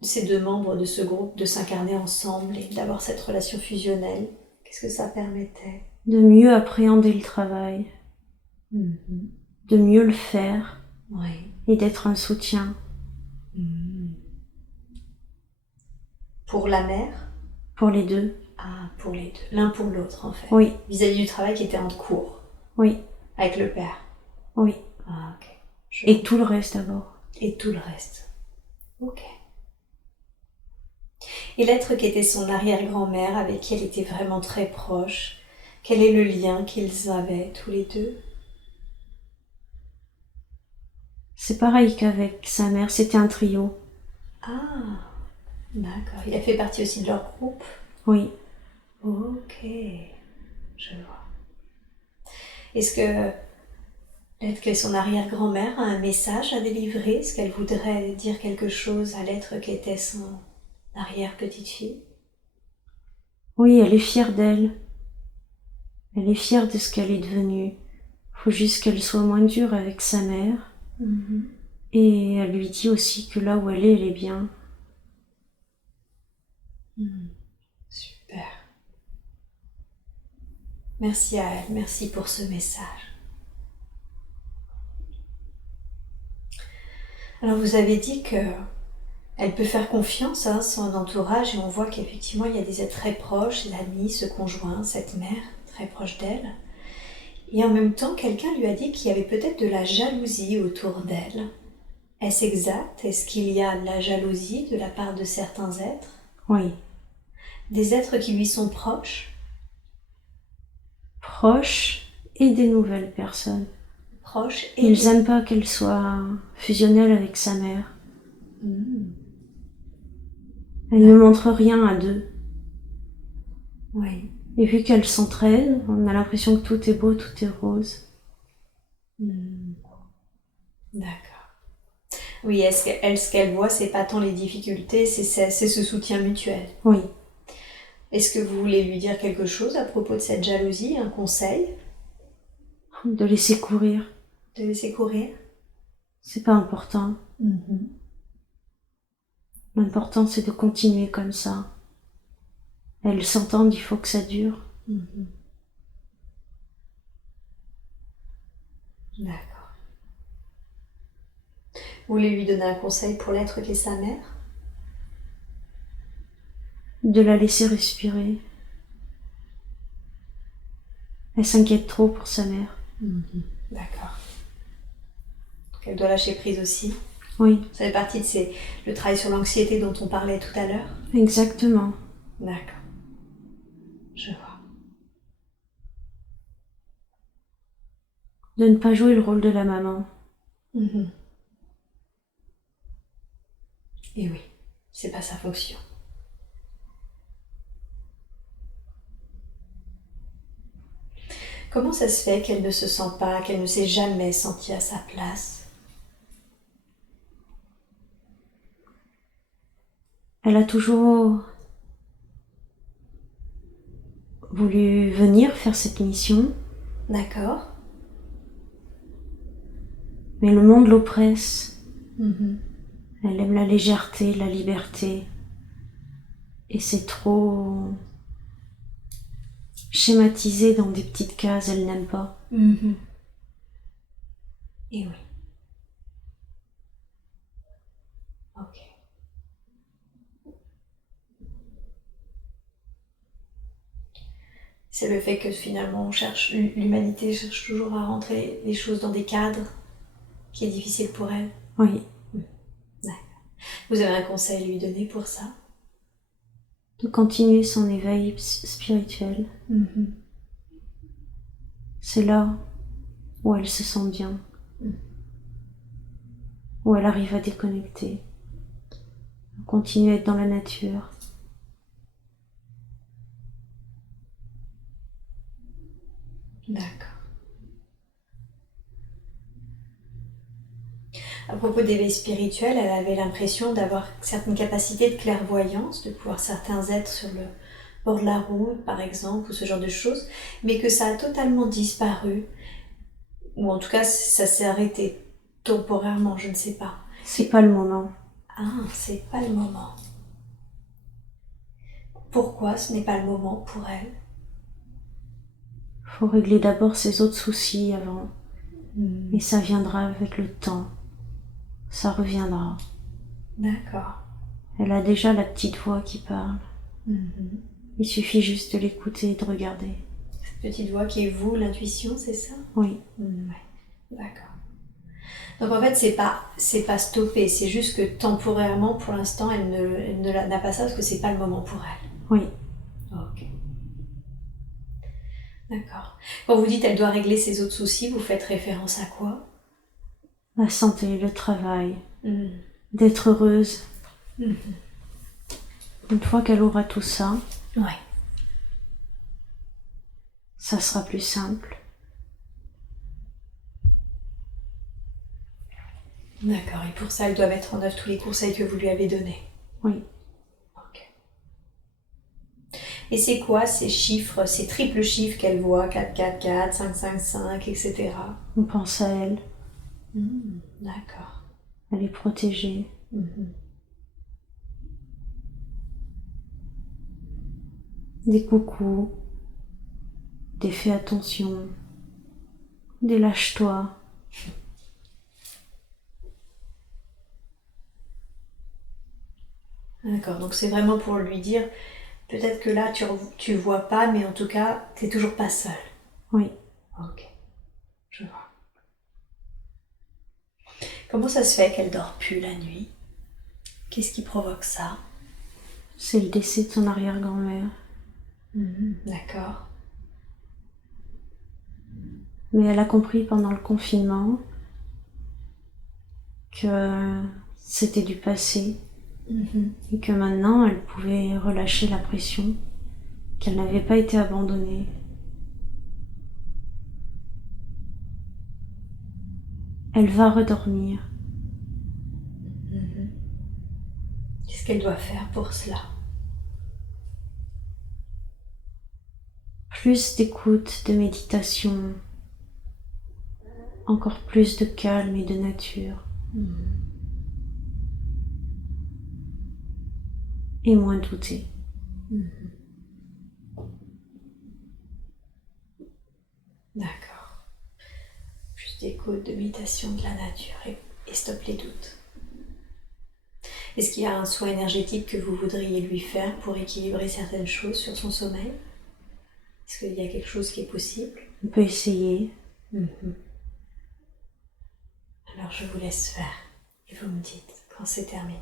ces deux membres de ce groupe de s'incarner ensemble et d'avoir cette relation fusionnelle? Qu'est-ce que ça permettait? de mieux appréhender le travail, de mieux le faire Oui. et d'être un soutien Pour la mère? pour les deux. Ah, pour les deux. L'un pour l'autre, en fait. Oui, Vis-à-vis du travail qui était en cours, oui, avec le père. oui. Ah, ok. Et tout le reste d'abord. Et tout le reste. Ok. Et l'être qui était son arrière-grand-mère, avec qui elle était vraiment très proche, quel est le lien qu'ils avaient tous les deux? C'est pareil qu'avec sa mère, c'était un trio. Ah, d'accord. Il a fait partie aussi de leur groupe? Oui, Ok, je vois. Est-ce que l'être qui est son arrière-grand-mère a un message à délivrer? Est-ce qu'elle voudrait dire quelque chose à l'être qui était son arrière-petite-fille? oui, elle est fière d'elle. Elle est fière de ce qu'elle est devenue. Faut juste qu'elle soit moins dure avec sa mère. Et elle lui dit aussi que là où elle est bien. Super. Merci à elle, merci pour ce message. Alors vous avez dit que elle peut faire confiance à son entourage et on voit qu'effectivement il y a des êtres très proches, l'amis, ce conjoint, cette mère très proche d'elle. Et en même temps, quelqu'un lui a dit qu'il y avait peut-être de la jalousie autour d'elle. Est-ce exact? Est-ce qu'il y a de la jalousie de la part de certains êtres? Oui. Des êtres qui lui sont proches? Proche et des nouvelles personnes. Proches et... Ils n'aiment pas qu'elle soit fusionnelle avec sa mère. Elle ne montre rien à deux. Oui. Et vu qu'elles s'entraident, on a l'impression que tout est beau, tout est rose. D'accord. Oui, ce qu'elle voit, c'est pas tant les difficultés, c'est ce soutien mutuel. Oui. Est-ce que vous voulez lui dire quelque chose à propos de cette jalousie, un conseil? De laisser courir. De laisser courir? C'est pas important. L'important, c'est de continuer comme ça. Elles s'entendent, il faut que ça dure. D'accord. Vous voulez lui donner un conseil pour l'être qui est sa mère? De la laisser respirer. Elle s'inquiète trop pour sa mère. D'accord. Donc elle doit lâcher prise aussi. Oui. Ça fait partie de le travail sur l'anxiété dont on parlait tout à l'heure? Exactement. D'accord. Je vois. De ne pas jouer le rôle de la maman. Et oui, c'est pas sa fonction. Comment ça se fait qu'elle ne se sent pas, qu'elle ne s'est jamais sentie à sa place? Elle a toujours voulu venir faire cette mission. D'accord. Mais le monde l'oppresse. Mhm. Elle aime la légèreté, la liberté. Et c'est trop schématisé dans des petites cases, elle n'aime pas. Mhm. Et oui. Ok. C'est le fait que finalement l'humanité cherche toujours à rentrer les choses dans des cadres qui est difficile pour elle. Oui. D'accord. Vous avez un conseil à lui donner pour ça? De continuer son éveil spirituel. Mhm. C'est là où elle se sent bien. Où elle arrive à déconnecter. Continuer à être dans la nature. D'accord. À propos d'éveil spirituel, elle avait l'impression d'avoir certaines capacités de clairvoyance, de pouvoir certains êtres sur le bord de la route, par exemple, ou ce genre de choses, mais que ça a totalement disparu, ou en tout cas ça s'est arrêté temporairement, je ne sais pas. C'est pas le moment. Ah, c'est pas le moment. Pourquoi ce n'est pas le moment pour elle? Faut régler d'abord ses autres soucis avant. Et ça viendra avec le temps. Ça reviendra. D'accord. Elle a déjà la petite voix qui parle. Mhm. Il suffit juste de l'écouter et de regarder. Cette petite voix qui est vous, l'intuition, c'est ça? Oui. Ouais. D'accord. Donc en fait, c'est pas stoppé, c'est juste que temporairement, pour l'instant, n'a pas ça parce que c'est pas le moment pour elle. Oui. Ok. D'accord. Quand vous dites elle doit régler ses autres soucis, vous faites référence à quoi? La santé, le travail. Mm. D'être heureuse. Mm. Une fois qu'elle aura tout ça, Ouais. ça sera plus simple. D'accord. Et pour ça, elle doit mettre en œuvre tous les conseils que vous lui avez donnés. Oui. Ok. Et c'est quoi ces chiffres, ces triples chiffres qu'elle voit, 4, 4, 4, 5, 5, 5, etc. On pense à elle. D'accord. Elle est protégée. Mhm. Des coucous. Des fais attention. Des lâche-toi. D'accord, donc c'est vraiment pour lui dire, peut-être que là tu vois pas, mais en tout cas, t'es toujours pas seul. Oui. Ok, je vois. Comment ça se fait qu'elle dort plus la nuit? Qu'est-ce qui provoque ça? C'est le décès de son arrière-grand-mère. D'accord. Mais elle a compris pendant le confinement que c'était du passé et que maintenant elle pouvait relâcher la pression, qu'elle n'avait pas été abandonnée. Elle va redormir. Qu'est-ce qu'elle doit faire pour cela? Plus d'écoute, de méditation, encore plus de calme et de nature. Et moins douter. D'accord. Plus d'écoute, de méditation, de la nature et stop les doutes. Est-ce qu'il y a un soin énergétique que vous voudriez lui faire pour équilibrer certaines choses sur son sommeil? Est-ce qu'il y a quelque chose qui est possible? On peut essayer. Alors je vous laisse faire et vous me dites quand c'est terminé.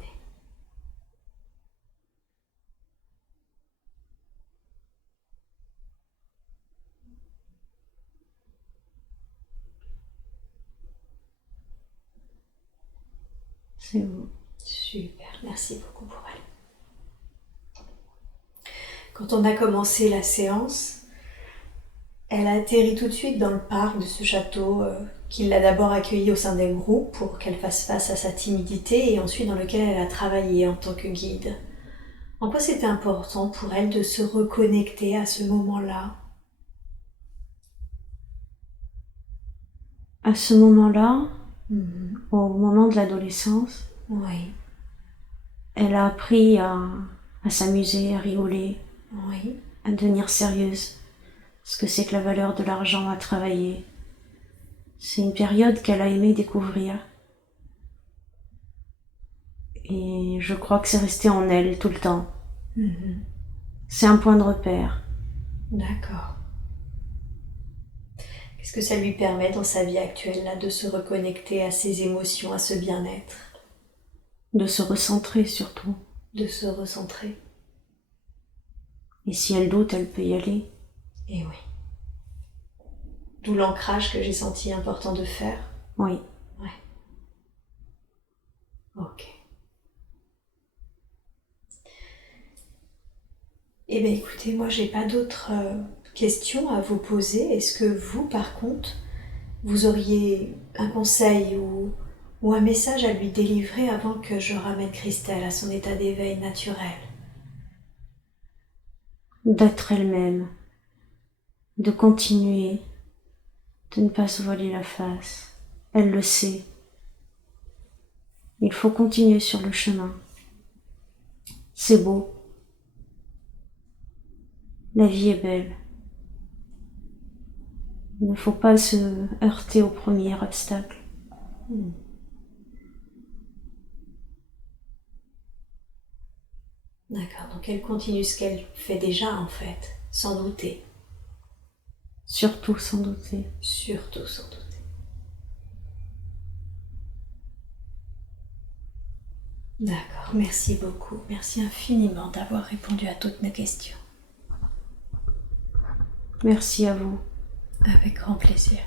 C'est bon. Super, merci beaucoup pour elle. Quand on a commencé la séance, elle a atterri tout de suite dans le parc de ce château qui l'a d'abord accueillie au sein d'un groupe pour qu'elle fasse face à sa timidité et ensuite dans lequel elle a travaillé en tant que guide. En quoi c'était important pour elle de se reconnecter à ce moment-là? À ce moment-là, Mhm. au moment de l'adolescence, Oui, elle a appris à s'amuser, à rigoler, oui, à devenir sérieuse. Ce que c'est que la valeur de l'argent à travailler. C'est une période qu'elle a aimé découvrir. Et je crois que c'est resté en elle tout le temps. Mhm. C'est un point de repère. D'accord. Qu'est-ce que ça lui permet dans sa vie actuelle là de se reconnecter à ses émotions, à ce bien-être, De se recentrer surtout. de se recentrer? Et si elle doute, elle peut y aller. Et oui. D'où l'ancrage que j'ai senti important de faire. Oui. Ouais. Ok. Eh bien écoutez, moi j'ai pas d'autres questions à vous poser. Est-ce que vous, par contre, vous auriez un conseil ou un message à lui délivrer avant que je ramène Christelle à son état d'éveil naturel? D'être elle-même. De continuer. De ne pas se voiler la face. Elle le sait. Il faut continuer sur le chemin. C'est beau. La vie est belle. Il ne faut pas se heurter au premier obstacle. D'accord, donc elle continue ce qu'elle fait déjà en fait, sans douter. Surtout sans douter. Surtout sans douter. D'accord, merci beaucoup. Merci infiniment d'avoir répondu à toutes mes questions. Merci à vous. Avec grand plaisir.